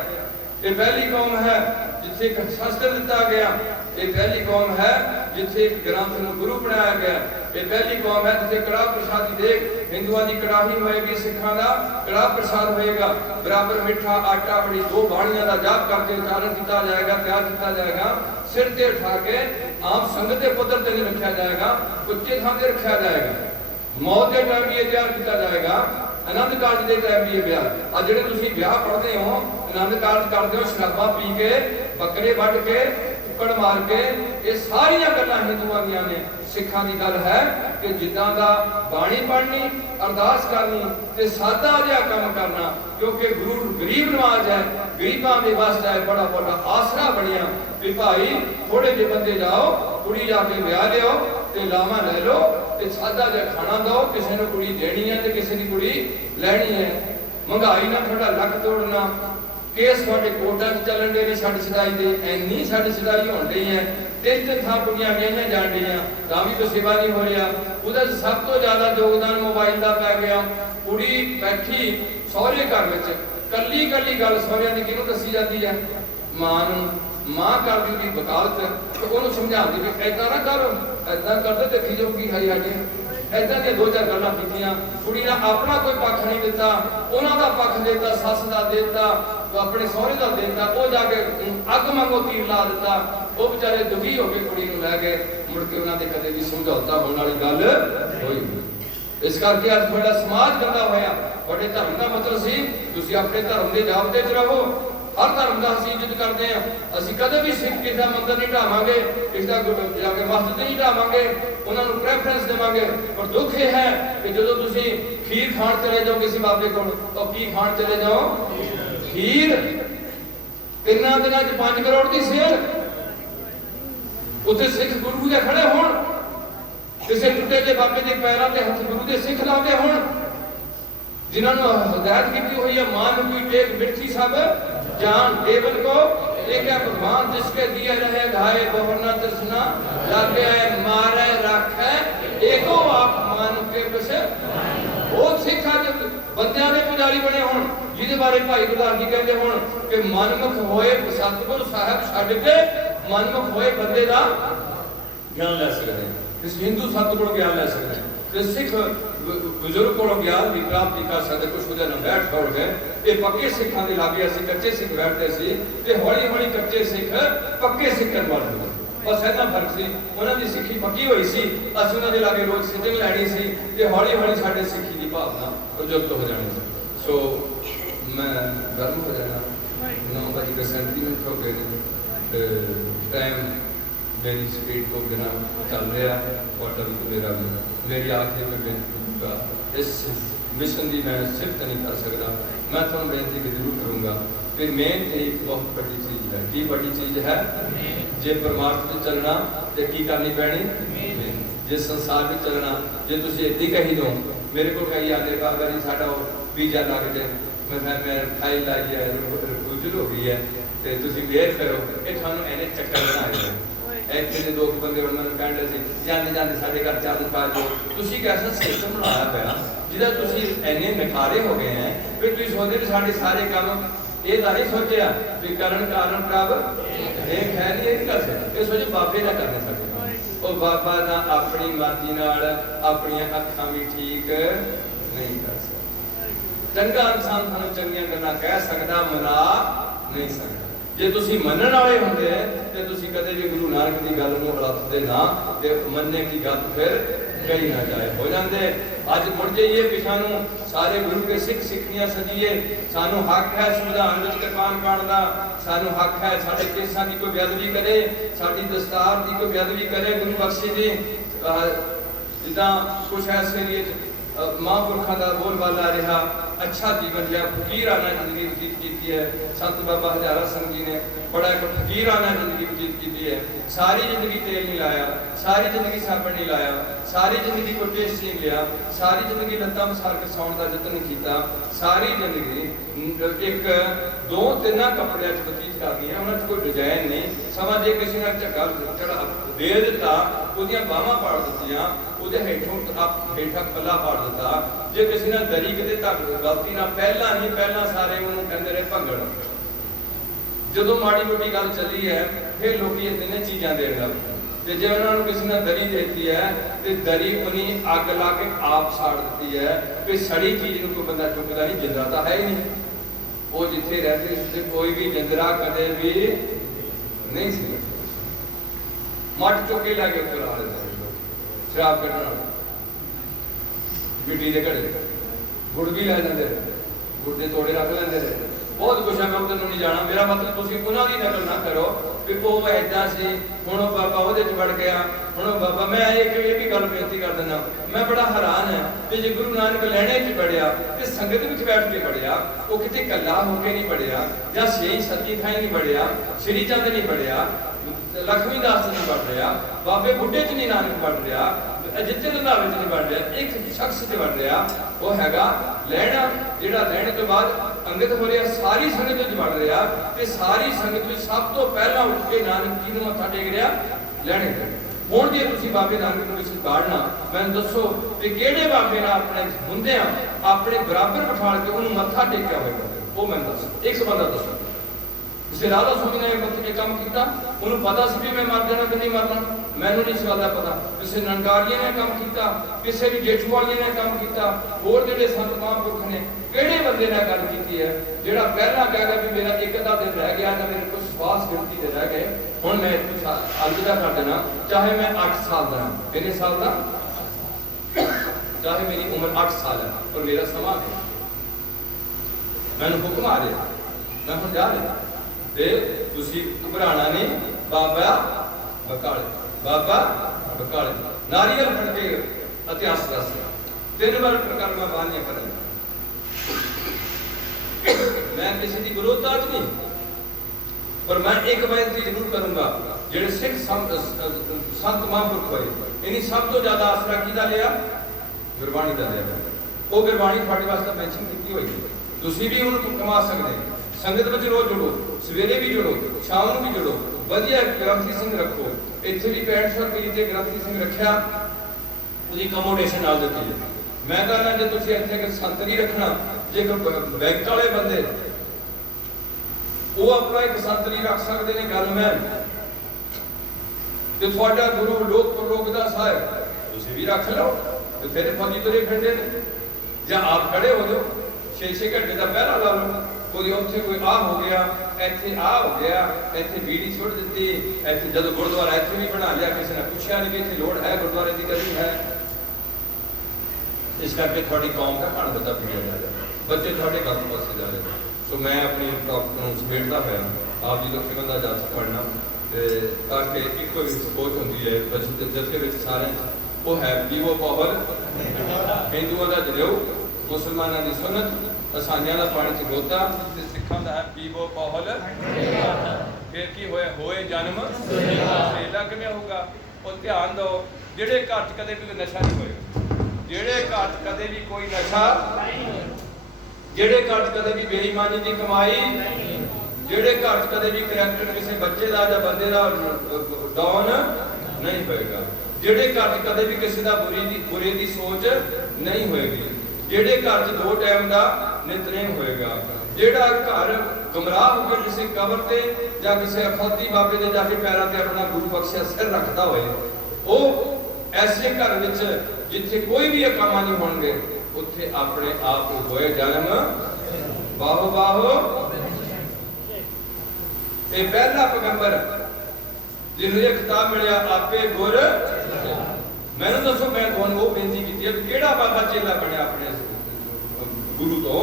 ਇਹ ਪਹਿਲੀ ਕੌਮ ਹੈ ਜਿੱਥੇ ਇੱਕ ਸ਼ਸਤਰ ਦਿੱਤਾ ਗਿਆ। ਇਹ ਪਹਿਲੀ ਕੌਮ ਹੈ ਜਿੱਥੇ ਇੱਕ ਗ੍ਰੰਥ ਨੂੰ ਗੁਰੂ ਬਣਾਇਆ ਗਿਆ। ਇਹ ਪਹਿਲੀ ਕੌਮ ਹੈ ਜਿੱਥੇ ਕੜਾਹ ਪ੍ਰਸ਼ਾਦ ਦੀ ਦੇਗ ਹਿੰਦੂਆਂ ਦੀ ਕੜਾਹੀ ਹੋਏਗੀ, ਸਿੱਖਾਂ ਦਾ ਕੜਾਹ ਪ੍ਰਸ਼ਾਦ ਹੋਏਗਾ। ਬਰਾਬਰ ਮਿੱਠਾ ਆਟਾ ਬੜੀ 2 ਬਾਣੀਆਂ ਦਾ ਜਾਪ ਕਰਕੇ ਉਚਾਰਨ ਕੀਤਾ ਜਾਏਗਾ, ਤਿਆਰ ਕੀਤਾ ਜਾਏਗਾ। ਸਿਰ ਤੇ ਉਠਾ ਕੇ ਆਮ ਸੰਗਤ ਦੇ ਪੱਧਰ ਤੇ ਨਹੀਂ ਰੱਖਿਆ ਜਾਏਗਾ, ਉੱਚੇ ਥਾਂ ਤੇ ਰੱਖਿਆ ਜਾਏਗਾ। ਮੌਤ ਦੇ ਟਾਈਮ ਵੀ ਇਹ ਤਿਆਰ ਕੀਤਾ ਜਾਏਗਾ, ਆਨੰਦ ਕਾਰਜ ਦੇ ਟਾਈਮ ਵੀ ਇਹ ਵਿਆਹ। ਅੱਜ ਜਿਹੜੇ ਤੁਸੀਂ ਵਿਆਹ ਪੜ੍ਹਦੇ ਹੋ, ਆਨੰਦ ਕਾਰਜ ਕਰਦੇ ਹੋ, ਸ਼ਰਾਬਾਂ ਪੀ ਕੇ, ਬੱਕਰੇ ਵੱਢ ਕੇ, ਕੁੱਕੜ ਮਾਰ ਕੇ, ਇਹ ਸਾਰੀਆਂ ਗੱਲਾਂ ਹਿੰਦੂਆਂ ਦੀਆਂ ਨੇ। ਸਿੱਖਾਂ ਦੀ ਗੱਲ ਹੈ ਕਿ ਜਿੱਦਾਂ ਦਾ ਬਾਣੀ ਪੜ੍ਹਨੀ, ਅਰਦਾਸ ਕਰਨੀ ਤੇ ਸਾਦਾ ਜਿਹਾ ਕੰਮ ਕਰਨਾ, ਕਿਉਂਕਿ ਗੁਰੂ ਗਰੀਬ ਨਵਾਜ਼ ਹੈ, ਗਰੀਬਾਂ ਦੇ ਵਾਸਤੇ ਹੈ, ਬੜਾ ਵੱਡਾ ਆਸਰਾ ਬਣਿਆ ਵੀ ਭਾਈ ਥੋੜੇ ਜਿਹੇ ਬੰਦੇ ਜਾਓ, ਕੁੜੀ ਜਾ ਕੇ ਵਿਆਹ ਲਿਓ ਤੇ ਲਾਵਾਂ ਲੈ ਲਓ ਤੇ ਸਾਦਾ ਜਿਹਾ ਖਾਣਾ ਦਿਓ। ਕਿਸੇ ਨੂੰ ਕੁੜੀ ਦੇਣੀ ਹੈ ਤੇ ਕਿਸੇ ਦੀ ਕੁੜੀ ਲੈਣੀ ਹੈ। ਮਹਿੰਗਾਈ ਨਾਲ ਤੁਹਾਡਾ ਲੱਕ ਤੋੜਨਾ, केस थोड़े कोर्टां चलन दे ने, छड़ छड़ाई दे इन्नी छड़ छड़ाई होण रही है। 3 थां कुड़ियां गईयां जाण रहीआं तां भी कोई सेवा नहीं हो रहा। ਉਹਦਾ सब तो ज्यादा योगदान मोबाइल का पै गया। कुड़ी बैठी सहुरे घर में कली कली गल सहुरियां दी किहनूं दसी जाती है? मां नूं। मां कर दी वकालत ते ओनूं समझाउंदी भी ऐदां ना कर, ऐदां करदे ते देखी जाऊगी खाई आके। ऐदां दी 2-4 गल्लां कीतियां। कुड़ी ने अपना कोई पक्ष नहीं दिता, उन्हां दा पक्ष देता, सस दा देता, अपने सहुरे का देता। वो जाके अग मंगो तीर ला दिता। वो बेचारे दुखी हो गए, कुड़ी नूं लै गए। मुड़ के उन्होंने कदे भी समझौता होने वाली गल होई। इस करके अज बड़ा समाज गंदा होया। बड़े धर्म का मतलब सी तुसीं अपने धर्म के जाबते च रहो। हर धर्म का असीं इज्जत करते हैं। असीं कदे भी सिख किसी का मंदिर नहीं ढावांगे, किसी का जाके मस्जिद नहीं ढावांगे, उन्होंने प्रेफरेंस देवांगे। पर दुख यह है कि जो तुसीं खीर खाण चले जाओ किसी बाबे को, तो की खाण चले जाओ? खीर। 3 दिनों 5 करोड़ की सेल। उत्थे सिख गुरु के खड़े होण, किसी टुटे जे बाबे के पैरों के हथ गुरु के सिख लाते होण, जिन्होंने हदायत की हुई है मां की टेक मिठी सब जान देवन को एक है भगवान जिसके दिए रहे घाये बहुना तृष्णा लागे मारे रखे एको आप मान के बस। वो सिख अज बंदियां दे पुजारी बने होण, जिहदे बारे भाई गुरदास जी कहते होण कि मनमुख होए सतगुरु साहब छड्ड के मनमुख होए बंदे दा ज्ञान लै सकदे। इस हिंदू सत कोल ज्ञान लै सकदे ते सिख बुजुर्ग को ज्ञान की प्राप्ति कर सकते। कुछ वजह न बैठ छोड़ गए। ये पक्के सिखां दे लागे असीं कच्चे सिख बैठते सी ते हौली हौली कच्चे सिख पक्के सिखण वाले हो गए। बस इतना फर्क सी। उन्हां दी सिੱਖੀ पक्की होई सी, असीं उन्हां दे लागे रोज सिटिंग लैणी सी ते हौली हौली साडे सिੱਖੀ दी भावना प्रज्वलित हो जानी सी। सो मैं गर्म हो जाना 9:37 हो गए टाइम मेरी स्पीड को बिना चल रहा वाटर भी मेरा भी मेरी आखिरी में बेनती इस मिशन की मैं सिफत नहीं कर सकता मैं थोड़ा बेनती जरूर करूँगा कि मेहनत एक बहुत बड़ी चीज़ है की बड़ी चीज़ है जे परमार्थ में चलना तो की करनी पैनी जे संसार में चलना जे तुम इतनी कही दो मेरे को कही आते बाबा जी साडा वीजा लग जाए मैं फाइल लाई है रिफ्यूजल हो गई है तो तुम वेयर करो ये थानू इन्हें चक्कर बनाए ਇੱਥੇ ਦੇ ਲੋਕ ਬੰਦੇ ਉਹਨਾਂ ਨੂੰ ਕਹਿੰਦੇ ਸੀ ਜਾਂਦੇ ਜਾਂਦੇ ਸਾਡੇ ਘਰ ਚਾਹ ਪਾ ਦਿਓ ਤੁਸੀਂ ਇੱਕ ਐਸਾ ਸਿਸਟਮ ਬਣਾਇਆ ਹੋਇਆ ਜਿਹਦਾ ਤੁਸੀਂ ਇੰਨੇ ਨਿਖਾਰੇ ਹੋ ਗਏ ਹੈ ਵੀ ਤੁਸੀਂ ਸੋਚਦੇ ਵੀ ਸਾਡੇ ਸਾਰੇ ਕੰਮ ਇਹ ਤਾਂ ਨਹੀਂ ਸੋਚਿਆ ਵੀ ਕਰਨ ਕਾਰਨ ਪ੍ਰਭ ਇਹ ਹੈ ਨਹੀਂ ਕਰ ਸਕਦੇ ਇਹ ਸੋਚੇ ਬਾਬੇ ਦਾ ਕਰਨੇ ਸਾਡੇ ਉਹ ਬਾਬਾ ਦਾ ਆਪਣੀ ਮਰਜ਼ੀ ਨਾਲ ਆਪਣੀਆਂ ਅੱਖਾਂ ਵੀ ਠੀਕ ਨਹੀਂ ਕਰ ਸਕਦਾ ਚੰਗਾ ਇਨਸਾਨ ਤੁਹਾਨੂੰ ਚੰਗੀਆਂ ਗੱਲਾਂ ਕਹਿ ਸਕਦਾ ਮਨਾ ਨਹੀਂ ਸਕਦਾ ਜੇ ਤੁਸੀਂ ਮੰਨਣ ਵਾਲੇ ਹੁੰਦੇ ਤੇ ਤੁਸੀਂ ਕਦੇ ਵੀ ਗੁਰੂ ਨਾਨਕ ਦੀ ਗੱਲ ਨੂੰ ਰੱਖਦੇ ਨਾ ਤੇ ਮੰਨਣੇ ਦੀ ਗੱਲ ਫਿਰ ਕਈ ਨਾ ਜਾਏ ਹੋ ਜਾਂਦੇ ਅੱਜ ਮੁੜ ਜਾਈਏ ਵੀ ਸਾਨੂੰ ਸਾਰੇ ਗੁਰੂ ਦੇ ਸਿੱਖ ਸਿੱਖੀਆਂ ਸਜੀਏ ਸਾਨੂੰ ਹੱਕ ਹੈ ਸੰਵਿਧਾਨ ਵਿੱਚ ਕਿਰਪਾਨ ਪਾਉਣ ਦਾ ਸਾਨੂੰ ਹੱਕ ਹੈ ਸਾਡੇ ਕੇਸਾਂ ਦੀ ਕੋਈ ਬੇਅਦਬੀ ਕਰੇ ਸਾਡੀ ਦਸਤਾਰ ਦੀ ਕੋਈ ਬੇਅਦਬੀ ਕਰੇ ਗੁਰੂ ਬਖਸ਼ੇ ਜੀ ਜਿੱਦਾਂ ਕੁਛ ਐਸੇ ਏਰੀਏ महापुरखों का बोलबाला रहा अच्छा जीवन या फकीराना जिंदगी व्यतीत की है संत बाबा हजारा सिंह जी ने बड़ा एक फकीराना जिंदगी व्यतीत की है सारी जिंदगी तेल नहीं लाया सारी जिंदगी साबन नहीं लाया सारी जिंदगी को टेस्ट नहीं लिया सारी जिंदगी लत्तां मसार के सौण का यतन नहीं किया सारी जिंदगी एक दो तीन कपड़े व्यतीत कर गई उन्होंने कोई डिजाइन नहीं समा जे किसी ने झग्गा चढ़ा दे दिता ਉਹਦੀਆਂ ਬਾਹਾਂ ਪਾੜ ਦਿੱਤੀਆਂ ਉਹਦੇ ਹੇਠਾਂ ਪੱਲਾ ਪਾੜ ਦਿੱਤਾ ਜੇ ਕਿਸੇ ਨੇ ਦਰੀ ਕਿਤੇ ਧੱਕ ਗਲਤੀ ਨਾਲ ਪਹਿਲਾਂ ਸਾਰੇ ਉਹਨੂੰ ਕਹਿੰਦੇ ਰਹੇ ਭੰਗੜ ਜਦੋਂ ਮਾੜੀ ਮੋਟੀ ਗੱਲ ਚੱਲੀ ਹੈ ਫਿਰ ਲੋਕੀ ਇਹ ਤਿੰਨੇ ਚੀਜ਼ਾਂ ਦੇਣ ਲੱਗ ਪਏ ਤੇ ਜੇ ਉਹਨਾਂ ਨੂੰ ਕਿਸੇ ਨੇ ਦਰੀ ਦੇਤੀ ਹੈ ਤੇ ਦਰੀ ਉਹਨੀ ਅੱਗ ਲਾ ਕੇ ਆਪ ਸਾੜ ਦਿੱਤੀ ਹੈ ਕਿ ਸੜੀ ਚੀਜ਼ ਨੂੰ ਕੋਈ ਬੰਦਾ ਚੁੱਕਦਾ ਨਹੀਂ ਜਿੰਦਰਾ ਤਾਂ ਹੈ ਹੀ ਨਹੀਂ ਉਹ ਜਿੱਥੇ ਰਹਿੰਦੇ ਸੀ ਕੋਈ ਵੀ ਜਿੰਦਰਾ ਕਦੇ ਵੀ ਨਹੀਂ ਸੀ मट चुक के लैके उत्तर आ लेते शराब कढ़ने मिट्टी के घड़े गुड़ भी लै जाते गुड़ के तोड़े रख लेंगे बहुत कुछ है मैं उधर नहीं जाना मेरा मतलब तुम उन्होंने नकल ना करो भी वो ऐदा से हूँ बाबा वो बढ़ गया हूँ बाबा मैं एक ये भी गल बेनती कर देना मैं बड़ा हैरान है कि जो गुरु नानक लहणे च पढ़िया तो संगत में बैठ के पढ़िया वो कितने कला होकर नहीं पढ़िया या छे सती थाई नहीं पढ़िया श्री चंद नहीं पढ़िया लक्ष्मी दास नहीं पढ़ रहा बाबे बुढ़े च नहीं नानक पढ़ रहा अजित्य रंधावे च नहीं पढ़ रहा एक शख्स च पढ़ रहा वो हैगा लहना जिहड़ा लहण तो बाद अंगत हो रहा सारी संगत में पढ़ रहा ते सारी संगत में सब तो पहला उठ के नानक जी नूं मत्था टेक रहा लहणे हुण जे तुसीं बाबे नानक नूं किसी काढ़ना मैनूं दसो कि किहड़े बाबे नाल अपने हुंदिआं अपने बराबर बिठा के उहनूं मत्था टेकिया होएगा वो मैनूं दसो एक बंदा दसो किसी राधा स्वामी ने एक काम किया उन्होंने पता सी भी मैं मर जाना कि नहीं मरना मैनू नहीं इस गल का पता किसी ननकारिया ने काम किया किसी भी जेठू वाली ने काम किया होर जो संत महापुरख ने किहड़े बंदे ने गल की है जिहड़ा पहला कह गया भी मेरा एक अद्धा दिन रह गया या मेरे कुछ श्वास गिनती से रह गए हुण मैं कुछ अलविदा कर देना चाहे मैं 8 साल का कितने साल का चाहे मेरी उम्र 8 साल है और मेरा समा है मैनू हुक्म आ रहा मैं हुण जा रहा ते तुसी घबराना नहीं बाबा बकाले नारियल फड़ के इतिहास दस 3 बार प्रकरमा बानिया कर मैं किसी की विरोधता नहीं पर मैं एक बेनती जरूर करूंगा जेडे सिख संत महापुरख होए इन्हीं सब तो ज्यादा आसरा किहदा लिया गुरबाणी दा लिया वो गुरबाणी तुहाडे वास्ते मेंशन कीती होई तुसी भी उहनूं कमा सकदे संगत में रोज जुड़ो सवेरे भी जुड़ो शाम को भी जुड़ो वधिया ग्रंथी सिंह रखो इत्थे भी 6500 रुपये ते ग्रंथी सिंह रखिया उसकी कमोडेशन नाल दित्ती है मैं कहना जे तुसीं इत्थे एक संत नहीं रखना जे बैंक वाले बंदे वो अपना एक संत नहीं रख सकते ने गल मैं ते तुहाडा गुरु लोक प्रलोक दा साहिब तुसीं भी रख लो ते फिर फौजी तुरे फिरदे ने जां आप खड़े हो जाओ 6-6 घंटे का पहरा ला लो कोई उत्थे कोई आ हो गया इत्थे आ हो गया इत्थे बीड़ी छोड़ दी इत्थे जदों गुरुद्वारा इत्थे भी बना लिया किसी ने पूछा नहीं कि इत्थे लोड़ है गुरुद्वारे की कभी है इस करके थोड़ी कौम का कण बता पिया जाएगा ਬੱਚੇ ਤੁਹਾਡੇ ਗਲਤ ਪਾਸੇ ਜਾ ਰਹੇ। ਸੋ ਮੈਂ ਆਪਣੀ ਟੌਪ ਨੂੰ ਸਮੇਟਦਾ ਹੋਇਆ ਆਪ ਜੀ ਤੋਂ ਕਿਵੇਂ ਦਾ ਜਾਤ ਪੜ੍ਹਨਾ ਤੇ ਤਾਂ ਕਿ ਇੱਕੋ ਹੀ ਸੋਚ ਹੁੰਦੀ ਹੈ ਜਥੇ ਵਿੱਚ ਸਾਰਿਆਂ 'ਚ ਉਹ ਹੈ ਪੀਵੋ ਪਾਵਰ ਹਿੰਦੂਆਂ ਦਾ ਜਨੇਊ, ਮੁਸਲਮਾਨਾਂ ਦੀ ਸੁਨਨਤ, ਅਸਾਨੀਆਂ ਦਾ ਪਾਣੀ 'ਚ ਗੋਤਾ ਤੇ ਸਿੱਖਾਂ ਦਾ ਹੈ ਪੀਵੋ ਪਾਵਲ। ਫਿਰ ਕੀ ਹੋਇਆ? ਹੋਏ ਜਨਮ ਸੇਲਾ। ਕਿਵੇਂ ਹੋਊਗਾ? ਉਹ ਧਿਆਨ ਦਿਓ, ਜਿਹੜੇ ਘਰ 'ਚ ਕਦੇ ਵੀ ਨਸ਼ਾ ਨਹੀਂ ਹੋਏਗਾ, ਜਿਹੜੇ ਘਰ 'ਚ ਕਦੇ ਵੀ ਕੋਈ ਨਸ਼ਾ, ਜਿਹੜੇ ਘਰ 'ਚ ਕਦੇ ਵੀ ਬੇਈਮਾਨੀ ਦੀ ਕਮਾਈ, ਜਿਹੜੇ ਘਰ 'ਚ ਕਦੇ ਵੀ ਕਰੈਕਟਰ ਕਿਸੇ ਬੱਚੇ ਦਾ ਜਾਂ ਬੰਦੇ ਦਾ ਡਾਊਨ ਨਹੀਂ ਹੋਏਗਾ, ਜਿਹੜੇ ਘਰ 'ਚ ਕਦੇ ਵੀ ਕਿਸੇ ਦਾ ਬੁਰੇ ਦੀ ਸੋਚ ਨਹੀਂ ਹੋਏਗੀ, ਜਿਹੜੇ ਘਰ 'ਚ 2 ਟਾਈਮ ਦਾ ਨਿਤਨੇਮ ਹੋਏਗਾ, ਜਿਹੜਾ ਘਰ ਗੁੰਮਰਾਹ ਹੋ ਕੇ ਕਿਸੇ ਕਬਰ ਤੇ ਜਾਂ ਕਿਸੇ ਅਖੌਤੀ ਬਾਬੇ ਦੇ ਜਾ ਕੇ ਪੈਰਾਂ ਤੇ ਆਪਣਾ ਗੁਰੂ ਬਖਸ਼ਿਆ ਸਿਰ ਰੱਖਦਾ ਹੋਏ, ਉਹ ਐਸੇ ਘਰ ਵਿੱਚ ਜਿੱਥੇ ਕੋਈ ਵੀ ਅਕਾਮਾ ਨਹੀਂ ਹੋਣਗੇ, ਉੱਥੇ ਆਪਣੇ ਆਪ ਨੂੰ ਹੋਏ ਜਨਮ। ਬਾਹੋ ਬਾਹੋ। ਇਹ ਪਹਿਲਾ ਪੈਗੰਬਰ ਜਿਹਨੂੰ ਇਹ ਖਿਤਾਬ ਮਿਲਿਆ, ਆਪੇ ਗੁਰ। ਮੈਨੂੰ ਦੱਸੋ, ਮੈਂ ਤੁਹਾਨੂੰ ਉਹ ਬੇਨਤੀ ਕੀਤੀ ਹੈ ਕਿ ਕਿਹੜਾ ਬਾਬਾ ਚੇਲਾ ਬਣਿਆ ਆਪਣੇ ਗੁਰੂ ਤੋਂ?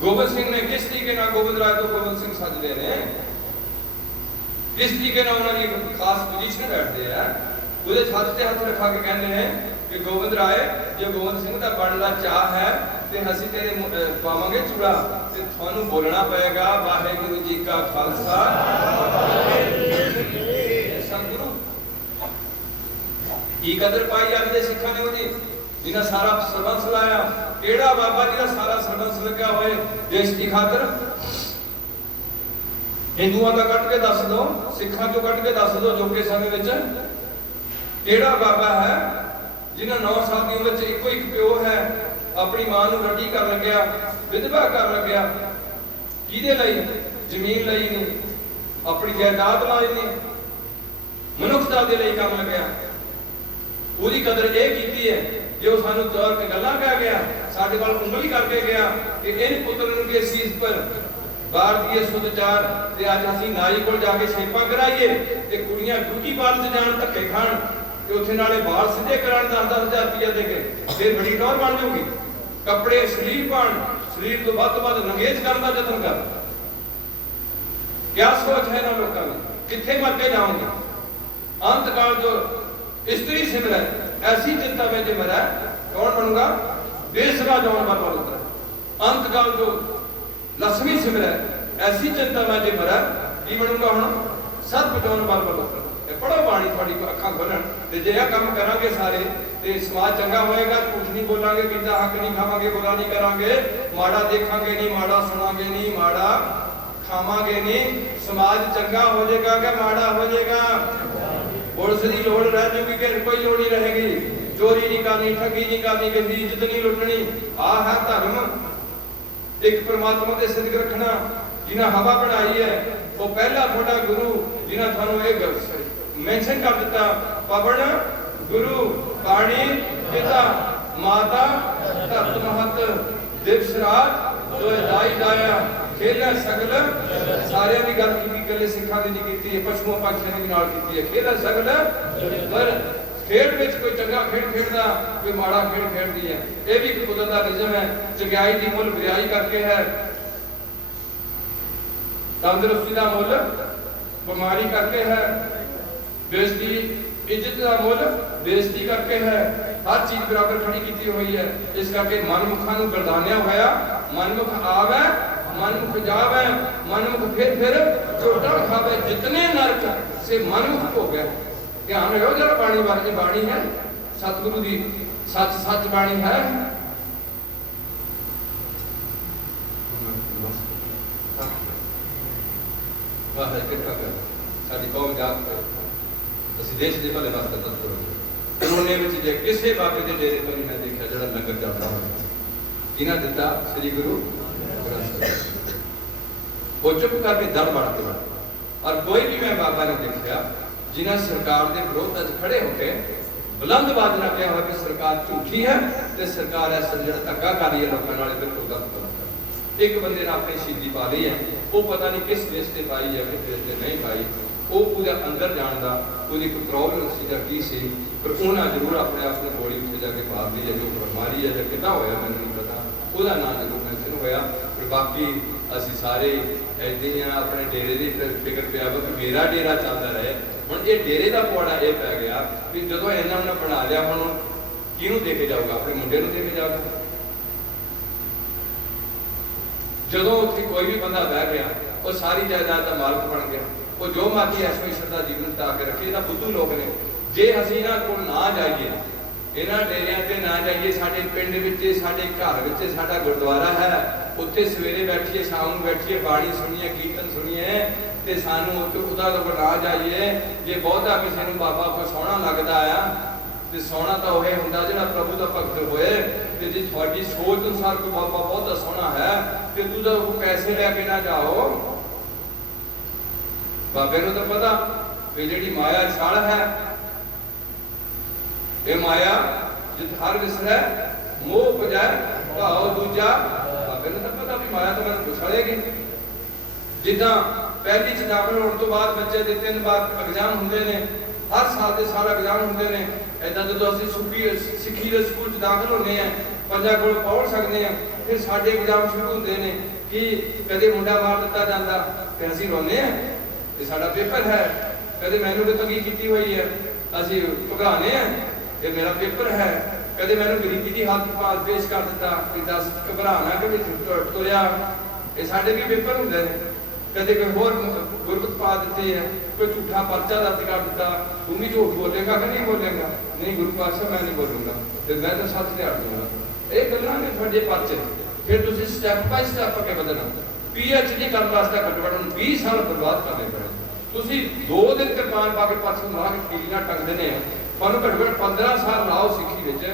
ਗੋਬਿੰਦ ਸਿੰਘ ਨੇ ਕਿਸ ਤਰੀਕੇ ਨਾਲ ਗੋਬਿੰਦ ਰਾਏ ਤੋਂ ਗੋਬਿੰਦ ਸਿੰਘ ਸੱਜਦੇ ਨੇ, ਕਿਸ ਤਰੀਕੇ ਨਾਲ ਉਹਨਾਂ ਦੀ ਖਾਸ ਪੋਜੀਸ਼ਨ ਬੈਠਦੇ ਆ, ਉਹਦੇ ਛੱਤ ਤੇ ਹੱਥ ਰੱਖਾ ਕੇ ਕਹਿੰਦੇ ਨੇ ਕਿ ਗੋਬਿੰਦ ਰਾਏ, ਜੇ ਗੋਬਿੰਦ ਸਿੰਘ ਦਾ ਬਣਨ ਦਾ ਚਾਹ ਹੈ ਤੇ ਅਸੀਂ ਤੇਰੇ ਪਾਵਾਂਗੇ ਚੂੜਾ ਤੇ ਤੁਹਾਨੂੰ ਬੋਲਣਾ ਪਏਗਾ ਵਾਹਿਗੁਰੂ ਜੀ ਕਾ ਖਾਲਸਾ ਸਤਿਗੁਰੂ। ਕੀ ਕਦਰ ਪਾਈ ਅੱਜ ਦੇ ਸਿੱਖਾਂ ਨੇ ਉਹਦੀ, ਜਿਹਨਾਂ ਸਾਰਾ ਸਰਬੰਸ ਲਾਇਆ? ਕਿਹੜਾ ਬਾਬਾ ਜਿਹਦਾ ਸਾਰਾ ਸਰਬੰਸ ਲੱਗਾ ਹੋਏ ਦੇਸ਼ ਦੀ ਖਾਤਰ? ਹਿੰਦੂਆਂ ਦਾ ਕੱਢ ਕੇ ਦੱਸ ਦੋ, ਸਿੱਖਾਂ ਚੋਂ ਕੱਢ ਕੇ ਦੱਸ ਦੋ ਜੋਕੇ ਸਮੇਂ ਵਿੱਚ ਕਿਹੜਾ ਬਾਬਾ ਹੈ ਜਿਹਨਾਂ 9 ਸਾਲ ਦੀ ਉਮਰ 'ਚ ਇੱਕੋ ਇੱਕ ਪਿਓ ਹੈ, ਆਪਣੀ ਮਾਂ ਨੂੰ ਰੱਡੀ ਕਰ ਲੱਗਿਆ, ਵਿਧਵਾ ਕਰ ਲੱਗਿਆ, ਕਿਹਦੇ ਲਈ? ਜ਼ਮੀਨ ਲਈ ਨਹੀਂ, ਆਪਣੀ ਜਾਇਦਾਦ ਲਈ ਨਹੀਂ, ਮਨੁੱਖਤਾ ਦੇ ਲਈ ਕੰਮ ਲੱਗਿਆ। ਉਹਦੀ ਕਦਰ ਇਹ ਕੀਤੀ ਹੈ ਕਿ ਉਹ ਸਾਨੂੰ ਤੌਰ ਤੇ ਗੱਲਾਂ ਕਹਿ ਗਿਆ, ਸਾਡੇ ਵੱਲ ਉਂਗਲੀ ਕਰਕੇ ਗਿਆ ਕਿ ਇਹ ਪੁੱਤਰ ਨੂੰ ਕੇ ਸੀਸ ਪਰ ਭਾਰਤੀ ਸੁਧਾਰ ਤੇ ਅੱਜ ਅਸੀਂ ਨਾਈ ਕੋਲ ਜਾ ਕੇ ਸ਼ੇਪਾਂ ਕਰਾਈਏ ਤੇ ਕੁੜੀਆਂ ਬਿਊਟੀ ਪਾਰਲਰ 'ਚ ਜਾਣ, ਧੱਕੇ ਖਾਣ ਤੇ ਉੱਥੇ ਨਾਲੇ ਵਾਲ ਸਿੱਧੇ ਕਰਾਉਣ 10-10,000 ਰੁਪਇਆ ਦੇ ਕੇ ਫਿਰ ਬੜੀ ਟੌਰ ਬਣ ਜਾਊਗੀ। ਕੱਪੜੇ ਸਲੀਪ ਪਾਣ, ਸਰੀਰ ਤੋਂ ਵੱਧ ਨੰਗੇਜ ਕਰਨ ਦਾ ਯਤਨ ਕਰ। ਕਿਆ ਸੋਚ ਹੈ ਨਾ ਲੋਕਾਂ ਦੀ? ਕਿੱਥੇ ਮਰ ਕੇ ਜਾਓਗੇ? ਅੰਤ ਕਾਲ ਜੋ ਇਸਤਰੀ ਸਿਮਰੈ ਐਸੀ ਚਿੰਤਾ ਵਿੱਚ ਮਰੈ, ਕੌਣ ਬਣੂਗਾ? ਬੇਸਵਾ ਜੌਨ ਬਲ ਬਲ ਉਤਰੈ। ਅੰਤ ਕਾਲ ਜੋ ਲక్ష్ਮੀ ਸਿਮਰੈ ਐਸੀ ਚਿੰਤਾ ਵਿੱਚ ਮਰੈ, ਕੀ ਬਣੂਗਾ ਹੁਣ? ਸਤਿ ਜੌਨ ਬਲ ਬਲ ਉਤਰੈ। ਇਹ ਪੜੋ ਬਾਣੀ, ਤੁਹਾਡੀ ਅੱਖਾਂ ਖੋਲਣ ਤੇ ਜੇ ਇਹ ਕੰਮ ਕਰਾਂਗੇ ਸਾਰੇ ਤੇ ਸਮਾਜ ਚੰਗਾ ਹੋਏਗਾ। ਝੂਠ ਨਹੀਂ ਬੋਲਾਂਗੇ, ਕਿੰਦਾ ਹੱਕ ਨਹੀਂ ਖਾਵਾਂਗੇ, ਬੁਰਾ ਨਹੀਂ ਕਰਾਂਗੇ, ਮਾੜਾ ਦੇਖਾਂਗੇ ਨਹੀਂ, ਮਾੜਾ ਸੁਣਾਂਗੇ ਨਹੀਂ, ਮਾੜਾ ਖਾਵਾਂਗੇ ਨਹੀਂ, ਸਮਾਜ ਚੰਗਾ ਹੋ ਜਾਏਗਾ ਕਿ ਮਾੜਾ ਹੋ ਜਾਏਗਾ? ਪੁਲਿਸ ਦੀ ਲੋੜ ਰਹਿ ਜੂਗੀ ਕਿ ਕੋਈ ਲੋੜ ਨਹੀਂ ਰਹੇਗੀ? ਚੋਰੀ ਨਹੀਂ ਕਰਨੀ, ਠੱਗੀ ਨਹੀਂ ਕਰਨੀ, ਕਿਸੇ ਦੀ ਇੱਜ਼ਤ ਨਹੀਂ ਲੁੱਟਣੀ। ਆਹ ਹੈ ਧਰਮ। ਇੱਕ ਪਰਮਾਤਮਾ ਦੇ ਸਿਦਕ ਰੱਖਣਾ। ਜਿਨ੍ਹਾਂ ਹਵਾ ਬਣਾਈ ਹੈ ਉਹ ਪਹਿਲਾ ਤੁਹਾਡਾ ਗੁਰੂ, ਜਿਨ੍ਹਾਂ ਤੁਹਾਨੂੰ ਇਹ ਮੈਂਸ਼ਨ ਕਰ ਦਿੱਤਾ, ਪਵਨ ਗੁਰੂ, ਪਾਣੀ ਪਿਤਾ, ਮਾਤਾ ਧਰਤ ਮਹਤ, ਦਿਵਸ ਰਾਤ ਦੋਇ ਦਾਈ ਦਾਇਆ, ਖੇਲਾ ਸਗਲ। ਸਾਰਿਆਂ ਦੀ ਗੱਲ ਕੀਤੀ, ਇਕੱਲੇ ਸਿੱਖਾਂ ਦੀ ਨਹੀਂ ਕੀਤੀ, ਪਸ਼ੂਆਂ ਪੰਛੀਆਂ ਦੀ ਨਾਲ ਕੀਤੀ ਹੈ। ਖੇਲਾ ਸਗਲ, ਪਰ ਖੇਡ ਵਿੱਚ ਕੋਈ ਚੰਗਾ ਖੇਡ ਖੇਡਦਾ, ਕੋਈ ਮਾੜਾ ਖੇਡ ਖੇਡਦੀ ਹੈ। ਇਹ ਵੀ ਇੱਕ ਕੁਦਰਤ ਦਾ ਨਿਯਮ ਹੈ। ਚੰਗਿਆਈ ਦੀ ਮੁੱਲ ਬੁਰਾਈ ਕਰਕੇ ਹੈ, ਤੰਦਰੁਸਤੀ ਦਾ ਮੁੱਲ ਬਿਮਾਰੀ ਕਰਕੇ ਹੈ, ਬੇਇੱਜ਼ਤੀ ਇੱਜ਼ਤ ਦਾ ਮੁੱਲ ਬੇਇੱਜ਼ਤੀ ਕਰਕੇ ਹੈ। ਹਰ ਚੀਜ਼ ਬਰਾਬਰ ਖੜੀ ਕੀਤੀ ਹੋਈ ਹੈ। ਇਸ ਕਰਕੇ ਮਨਮੁਖਾਂ ਨੂੰ ਗਰਦਾਨਿਆ ਹੋਇਆ, ਮਨਮੁਖ ਆਵੇ ਮਨਮੁਖ ਜਾਵੇ, ਮਨਮੁਖ ਫਿਰ ਚੋਟਾਂ ਖਾਵੇ, ਜਿਤਨੇ ਨਰਕ ਸੇ ਮਨਮੁਖ ਹੋ ਗਿਆ। ਧਿਆਨ ਰੱਖੋ, ਜਿਹੜਾ ਬਾਣੀ ਵਾਲੀ ਬਾਣੀ ਹੈ ਸਤਿਗੁਰੂ ਦੀ, ਸੱਚ ਬਾਣੀ ਹੈ। ਵਾਹ ਕਿਰਪਾ ਕਰ, ਸਾਡੀ ਕੌਮ ਜਾਗ ਕਰ, ਅਸੀਂ ਦੇਸ਼ ਦੇ ਭਲੇ ਵਾਸਤੇ ਤਤਪਰ ਹੋਈਏ। ਕੋਨੇ ਵਿੱਚ ਜੇ ਕਿਸੇ ਬਾਬੇ ਦੇ ਡੇਰੇ ਤੋਂ ਨਹੀਂ ਮੈਂ ਦੇਖਿਆ ਜਿਹੜਾ ਲੰਗਰ ਚੱਲਦਾ ਹੋਵੇ। ਕਿਹਨਾਂ ਦਿੱਤਾ? ਸ੍ਰੀ ਗੁਰੂ ਗ੍ਰੰਥ ਸਾਹਿਬ। ਉਹ ਚੁੱਪ ਕਰਕੇ ਦੜ ਵੜ ਕੇ ਔਰ ਕੋਈ ਵੀ ਮੈਂ ਬਾਬਾ ਨੇ ਦੇਖਿਆ ਜਿਨ੍ਹਾਂ ਸਰਕਾਰ ਦੇ ਵਿਰੋਧ ਵਿੱਚ ਖੜੇ ਹੋ ਕੇ ਬੁਲੰਦ ਆਵਾਜ਼ ਨਾਲ ਕਿਹਾ ਹੋਇਆ ਕਿ ਸਰਕਾਰ ਝੂਠੀ ਹੈ ਤੇ ਸਰਕਾਰ ਐਸਾ ਜਿਹੜਾ ਧੱਕਾ ਕਰ ਰਹੀ ਹੈ ਲੋਕਾਂ ਨਾਲ, ਬਿਲਕੁਲ ਗਲਤ ਕਰ। ਇੱਕ ਬੰਦੇ ਨੇ ਆਪਣੀ ਸ਼ਹੀਦੀ ਪਾ ਲਈ ਹੈ, ਉਹ ਪਤਾ ਨਹੀਂ ਕਿਸ ਦੇਸ਼ ਤੇ ਪਾਈ ਹੈ, ਕਿਸ ਦੇਸ਼ ਤੇ ਨਹੀਂ ਪਾਈ। ਉਹ ਉਹਦੇ ਅੰਦਰ ਜਾਣ ਦਾ ਉਹਦੀ ਕੋਈ ਪ੍ਰੋਬਲਮ ਸੀ ਜਾਂ ਕੀ ਸੀ, पर उन्हें जरूर अपने आप में गोली उत्थे जाके पा दी है, जो बीमारी है, कि होया मैंने नहीं पता, वह ना जरूर मैंशन होया। पर बाकी असी सारे ऐसे ही अपने डेरे की फिक्र पिया वा कि मेरा डेरा चलता रहे। हुण ये डेरे का पौड़ा यह पै गया कि जो इन्होंने उन्हें बना लिया, हुण किहनूं देखे जाऊगा? अपने मुंडे नूं देखे जाऊगा। जदों उत्थे कोई भी बंदा बह गया, वो सारी जायदाद का मालक बन गया, वो जो मर्जी ऐसो ईश्वर का जीवन ता के रखे। इहदा बुद्धू लोग ने। जे असीं इन्हां कोल ना जाइए, इन्हां डेरियां ते ना जाइए, साडे पिंड विच, साडे घर विच साडा गुरुद्वारा है, उत्थे सवेरे बैठिए, शाम नूं बैठिए, बाणी सुनिए, कीर्तन सुनिए, ते सानूं उहदा लोग ना जाइए। जे बहुता किसी नूं बाबा कोई सोहना लगदा आ ते सोहना तां ओह हुंदा जिहड़ा प्रभु दा भगत होए। ते जे तुहाडी सोच अनुसार कोई बाबा बहुता सोहना है ते तुसीं तां पैसे लैके ना जाओ। बाबे नूं तां पता भी जिहड़ी माया छल है, ये माया जित हर विसरै मोह उपजै भाव दूजा। बाबे नूं तां पता भी माया तां मैनूं छड़ेगी। जिद्दां पहली च दाखल होने तो बाद बच्चे दे 3 बार एग्जाम हुंदे ने, हर साल के साल एग्जाम होंगे ने। इदा जो असं सिक्खी के स्कूल दाखिल होने हैं, पंजा को पढ़ सकते हैं, फिर साढ़े एग्जाम शुरू होंगे ने कि कदे मुंडा मार दिता जाता, फिर असीं रोने हैं कि साडा पेपर है, कदे मैनू तो तंगी की हुई है, असीं घबराने हैं ये मेरा पेपर है, कदे मैनू गरीबी की हालत पाल पेश कर दिता कि दस घबराना कि तुरया, ये साडे भी पेपर होंगे ने। कदे कोई होर गुरबत पा दी है, कोई झूठा पर्चा दर्ज कर दिता, तू भी झूठ बोलेगा कि नहीं बोलेगा? नहीं गुरु पातशाह मैं नहीं बोलूँगा, तो मैं तो सच लिया दूंगा। ये गल्लां ने तुहाडे पर्चे। फिर तुसीं स्टैप बाय स्टैप अगे बढ़ना। PhD करने वास्ते घੱਟੋ घੱਟ 20 साल बर्बाद करने पड़े। तुसीं 2 दिन किरपान पा के पर्चे ला के कीलियां टंगदे ने, तुहानूं घੱਟੋ घੱਟ 15 साल लाओ सिੱਖੀ विच।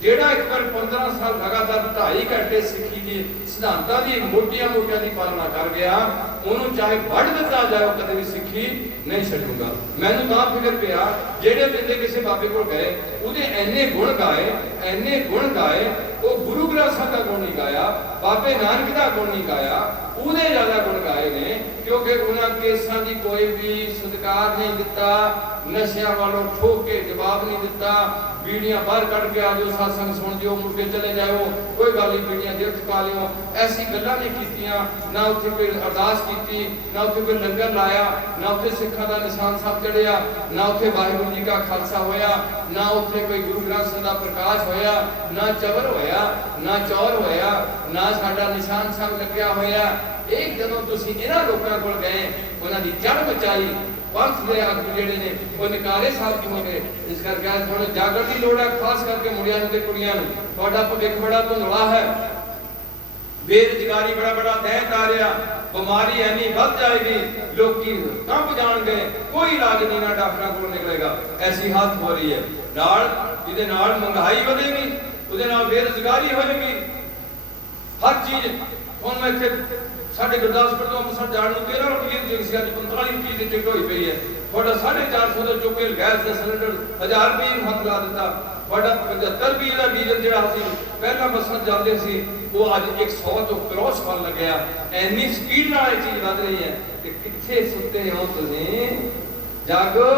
ਜਿਹੜਾ ਇੱਕ ਵਾਰ 15 ਸਾਲ ਲਗਾਤਾਰ 2.5 ਘੰਟੇ ਸਿੱਖੀ ਦੀ ਸਿਧਾਂਤਾਂ ਦੀ ਮੋਟੀਆਂ ਦੀ ਪਾਲਣਾ ਕਰ ਗਿਆ, ਉਹਨੂੰ ਚਾਹੇ ਵੱਢ ਦਿੱਤਾ ਜਾਏ ਕਦੇ ਵੀ ਸਿੱਖੀ ਨਹੀਂ ਛੱਡੂਗਾ। ਮੈਨੂੰ ਤਾਂ ਫਿਕਰ ਪਿਆ ਜਿਹੜੇ ਬੰਦੇ ਕਿਸੇ ਬਾਬੇ ਕੋਲ ਗਏ, ਉਹਦੇ ਐਨੇ ਗੁਣ ਗਾਏ, ਉਹ ਗੁਰੂ ਗ੍ਰੰਥ ਸਾਹਿਬ ਦਾ ਗੁਣ ਨਹੀਂ ਗਾਇਆ, ਬਾਬੇ ਨਾਨਕ ਦਾ ਗੁਣ ਨਹੀਂ ਗਾਇਆ, ਉਹਦੇ ਜ਼ਿਆਦਾ ਗੁਣ ਗਾਏ ਨੇ। ਕਿਉਂਕਿ ਉਹਨਾਂ ਕੇਸਾਂ ਦੀ ਕੋਈ ਵੀ ਸਤਿਕਾਰ ਨਹੀਂ ਦਿੱਤਾ, ਨਸ਼ਿਆਂ ਵਾਲੋਂ ਠੋਕ ਕੇ ਜਵਾਬ ਨਹੀਂ ਦਿੱਤਾ, बीड़ियां बाहर कट के आ जाओ, सत्संग सुन जाओ, मुड़ के चले जाओ, कोई गल नहीं, बीड़ियां दिल चुका लियो, ऐसी गल्लां नहीं कीतियां। ना उत्थे कोई अरदास कीती, ना उत्थे कोई लंगर लाया, ना उत्थे सिखां दा निशान साहब चढ़िया, ना उत्थे वाहिगुरू जी का खालसा होया, ना उत्थे कोई गुरु ग्रंथ साहब दा प्रकाश होया, ना चवर होया, ना चौर होया, ना साडा निशान साहब लग्या होया। एक जदों तुसीं इन्हां लोकां कोल गए, उन्हां दी जड़ बचाई, पंथ के आगू जेडे ने वो निकारे साहब हो गए। इस करके आज थोड़े जागरण की लोड़ है, खास करके मुंडियां ते कुड़ियां नूं। तुहाडा भविख बड़ा धुंधला है, बेरोजगारी बड़ा दैत आ रहा, बीमारी ऐनी बढ़ जाएगी, लोग कंब जाणगे, कोई इलाज नहीं ना डॉक्टरां कोल निकलेगा, ऐसी हालत हो रही है। नाल इहदे नाल महंगाई वधेगी, उहदे नाल बेरोजगारी होएगी, हर चीज। हुण मैं इत्थे साढ़े गुरदासपुर तो अंमृतसर जाने को 13 रुपये की जगह 45 रुपये की टिकट हुई पई है। थोड़ा 450 का चुके गैस का सिलेंडर 1000 रुपये हथ ला दिता। थोड़ा 75 रुपये का डीजल जो पहला बसा जाते सी, वो अज 100 तो क्रॉस कर लग्या। इन्नी स्पीड नाल ये चीज वध रही है कि कित्थे सुते हो तुसीं? जागो,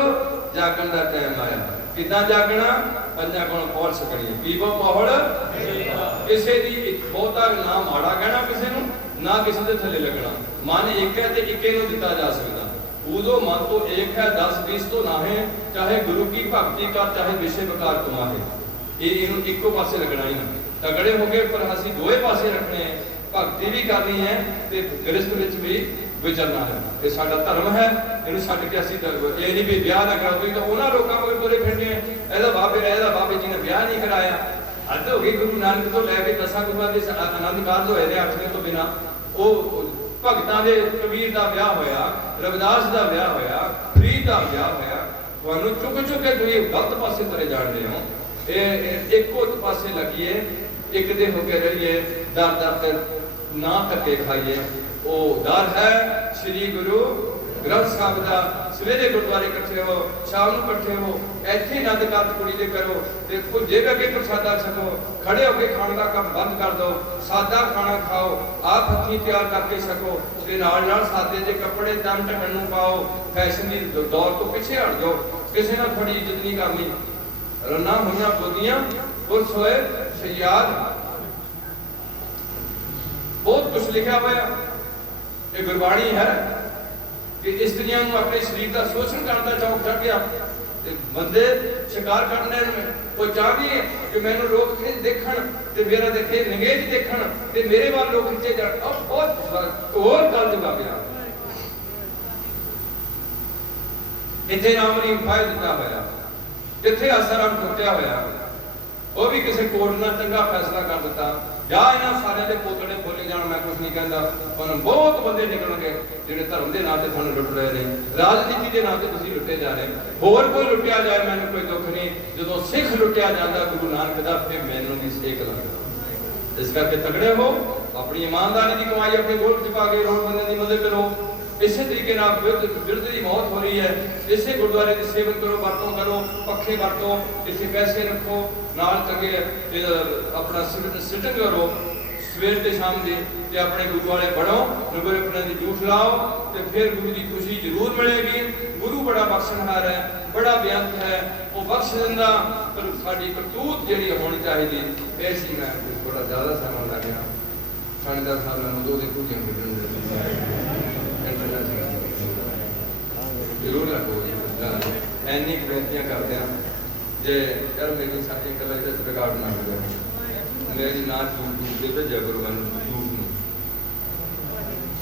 जागण का टाइम आया। किदां जागना? पंजां कोल पहुंच सकनी। पीवो पहुड़ किसी दी बहुता ना माड़ा कहना किसी नूं, ना किसी के थले लगना। मन एक है तो इक्के नूं दिता जा सकता। उदो मन तो एक है, 10-20 तो ना है, चाहे गुरु की भक्ति कर, चाहे विषय विकार कमाए, ये इक्को पासे लगना ही ना। तगड़े हो गए पर असीं दोए पासे रखने हैं, भक्ति भी करनी है ते गृहस्थ विच भी विचरना है। ये साडा धर्म है, इहनूं छड्ड के असीं ये नहीं भी ब्याह ना करा। तो उन्हां लोकां कोल तुरे फिरदे हैं, इहदा बाबे जी ने ब्याह नहीं कराया। हद हो गई। गुरु नानक तो लैके 10 गुरुआं दे आनंद कारज होए ने 8वें तो बिना। वो भगतां दे कबीर दा ब्याह होया, रविदास दा ब्याह होया, फरीद दा ब्याह होया। तुहानूं चुक के तुसीं गलत पासे तुरे जाणदे हो। इक्को पासे लगिए, एक दे हो के रहिए, दर ना धक्के खाइए। वो डर है श्री गुरु ग्रंथ साहब का। सवेरे गुरुद्वारे इकट्ठे हो, शाम को इकट्ठे हो, ऐसे नंद कारज कुड़ी दे करो, भुजे अगे प्रसादा छको, खड़े होकर खाने का काम बंद कर दो, सादा खाना खाओ, आप हथी तैयार करके छको, नाल सादे जे कपड़े तन ढकन नूं पाओ, फैशन की दौर तो पिछे हट जाओ, किसी ने थोड़ी इज्जत नहीं करनी। रना हुई बोदियां पुरुष होए सयाद। बहुत कुछ लिखा हुआ ये गुरबाणी है कि स्त्रियों को अपने शरीर का शोषण करने का चौक चढ़ गया। बंदे शिकार करने कोई चाहती है कि मैंने लोग देखन ते मेरा देखे निगेज देखन ते मेरे वाल लोग खिंचे जान। अब बहुत और गल जगा गया इतने नाम नहीं फायदा दिता होया जिथे असर टुटिया होया वो भी किसी कोर्ट ने चंगा फैसला कर दिता या इन्हां सारे दे पोतड़े बोले जान। मैं कुछ नहीं कहता पर बहुत बंदे निकलणगे जिहड़े धर्म के नां ते तुहानूं लुट रहे ने राजनीति के नां ते तुसीं लुटे जा रहे। होर कोई लुटिया जाए मैनूं कोई दुख नहीं जदों सिख लुटिया जाता गुरु नानक दा फिर मैनूं भी सेक लगदा। इस करके तगड़े हो अपनी ईमानदारी की कमाई अपने गोल च पा के रोड बंदे की मदद करो। इसे तरीके बिरध की मौत हो रही है इसे गुरुद्वारे की सेवन करो वरतों करो पखे वरतो इतने पैसे रखो नाल तके अपना सिटिंग करो सवेर ते शाम की अपने गुरु वाले बनो नगरे अपने की जूठ लाओ तो फिर गुरु की खुशी जरूर मिलेगी। गुरु बड़ा बख्शनहार है बड़ा बेअंत है वो बख्श दिंदा पर साडी करतूत जिहड़ी होनी चाहिए ऐसी। मैं थोड़ा ज़्यादा समय लग गया 10.5 साल मैं दो देखो जरूर लगो एनी बेनतियां करते हैं जे यार मेरी साथी गल रिकॉर्ड ना हो मेरी ना यूट्यूब से भेजा करो मैं यूट्यूब में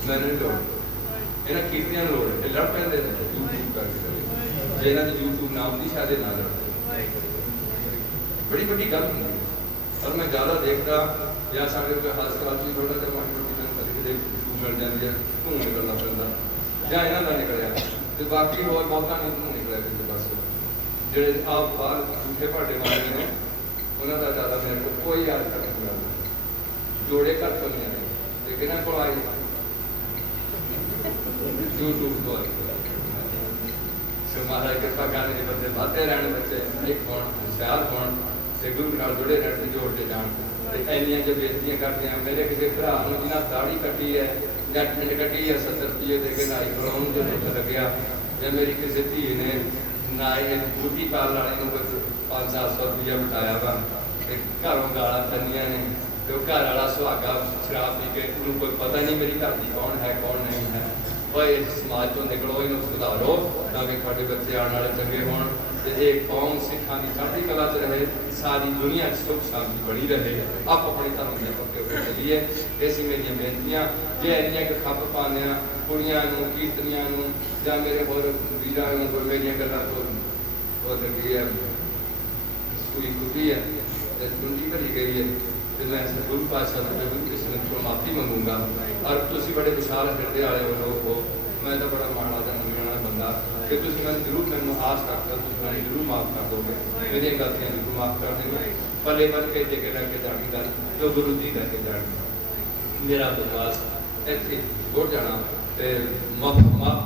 मैंने नहीं लोड़ इन्हें कीतियां लोड़ ये लड़ पैंदे यूट्यूब करके जे इन्हां दी यूट्यूब नाम की शायद ना लड़ते बड़ी बड़ी गल होंदी और मैं ज़्यादा देखता या साढ़े कोई हादसा थोड़ा तो माड़ी मोटी मैं कभी यूट्यूब मिल जाती है घूम निकलना पैंदा या इन्हां दा निकलिया तो बाकी होर बहुता नहीं निकलिया किसी पास ਜਿਹੜੇ ਆਪ ਬਾਹਰ ਝੂਠੇ ਭਾਡੇ ਮਾਰਦੇ ਨੇ ਉਹਨਾਂ ਦਾ ਜ਼ਿਆਦਾ ਮੇਰੇ ਕੋਲ ਕੋਈ ਯਾਦ ਤੱਕ ਨਹੀਂ ਆਉਂਦਾ ਜੋੜੇ ਘਰ ਤੋਂ ਨਹੀਂ ਆਏ ਤੇ ਕਿਹਨਾਂ ਕੋਲ ਆਏ YouTube ਤੋਂ ਸੋ ਮਹਾਰਾਜ ਕਿਰਪਾ ਕਰਨ ਦੇ ਬੰਦੇ ਬਾਤੇ ਰਹਿਣ ਬੱਚੇ ਇੱਕ ਹੋਣ ਹੁਸ਼ਿਆਰ ਹੋਣ ਤੇ ਗੁਰੂ ਨਾਲ ਜੁੜੇ ਰਹਿਣ ਤੇ ਜੋੜਦੇ ਜਾਣ ਤੇ ਇੰਨੀਆਂ ਜੇ ਬੇਇੱਜ਼ਤੀਆਂ ਕਰਦੇ ਆ ਮੇਰੇ ਕਿਸੇ ਭਰਾ ਨੂੰ ਜਿਹਨਾਂ ਦਾੜੀ ਕੱਟੀ ਹੈ ਜਾਂ ਠੰਡ ਕੱਟੀ ਹੈ 70 ਰੁਪਏ ਦੇ ਕੇ ਨਾਈ ਕਰਾਉਣ ਦੇ ਵਿੱਚ ਲੱਗਿਆ ਜਾਂ ਮੇਰੀ ਕਿਸੇ ਧੀ ਨੇ ना ये बूटी पाल वाले कुछ 500-700 रुपया बिठाया वा घरों गाला तनिया ने तो घर वाला सुहागा शराब पी के उन्होंने कोई पता नहीं मेरी घर की कौन है कौन नहीं है। और इस समाज तो निकलो इन्हों सुधारो ताकि थोड़े बच्चे आने वाले चंगे होण ते एक कौम सिखां की चढ़ती कला च रहे सारी दुनिया सुख शांति बनी रहे। आप अपने धर्म के पक्के उपर चलिए ऐसी मेरी बेनतियां जे इन्नियां कि खप पाने कुड़ियां नूं कीर्तनियां नूं जां मेरे होर वीरां नूं कोई मेरियां गल्लां तो वो लगी है सुई खुदी है ते कुंडी भरी गई है तो मैं गुरु पातशाह तो गुरु कृष्ण को माफ़ी मंगूंगा। और तुसीं बड़े विशाल हिरदे वाले हो लोग हो मैं तो बड़ा माड़ा जां मंगण वाला बंदा कि तुसीं मैं जरूर मैनूं आस रखदा तुसीं मैनूं जरूर माफ़ कर दोगे मेरियां गलतियां जरूर माफ़ कर देंगे भले बन के जे लैके जानी गल जो गुरु जी लैके जानी मेरा बदमाश इत्थे जुड़ जाना ते माफ़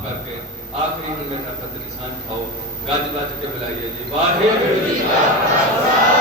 करके आखिरी में मेरा फतह निशान खाओ गज बज के बुलाइए जी वाहिगुरू जी का खालसा।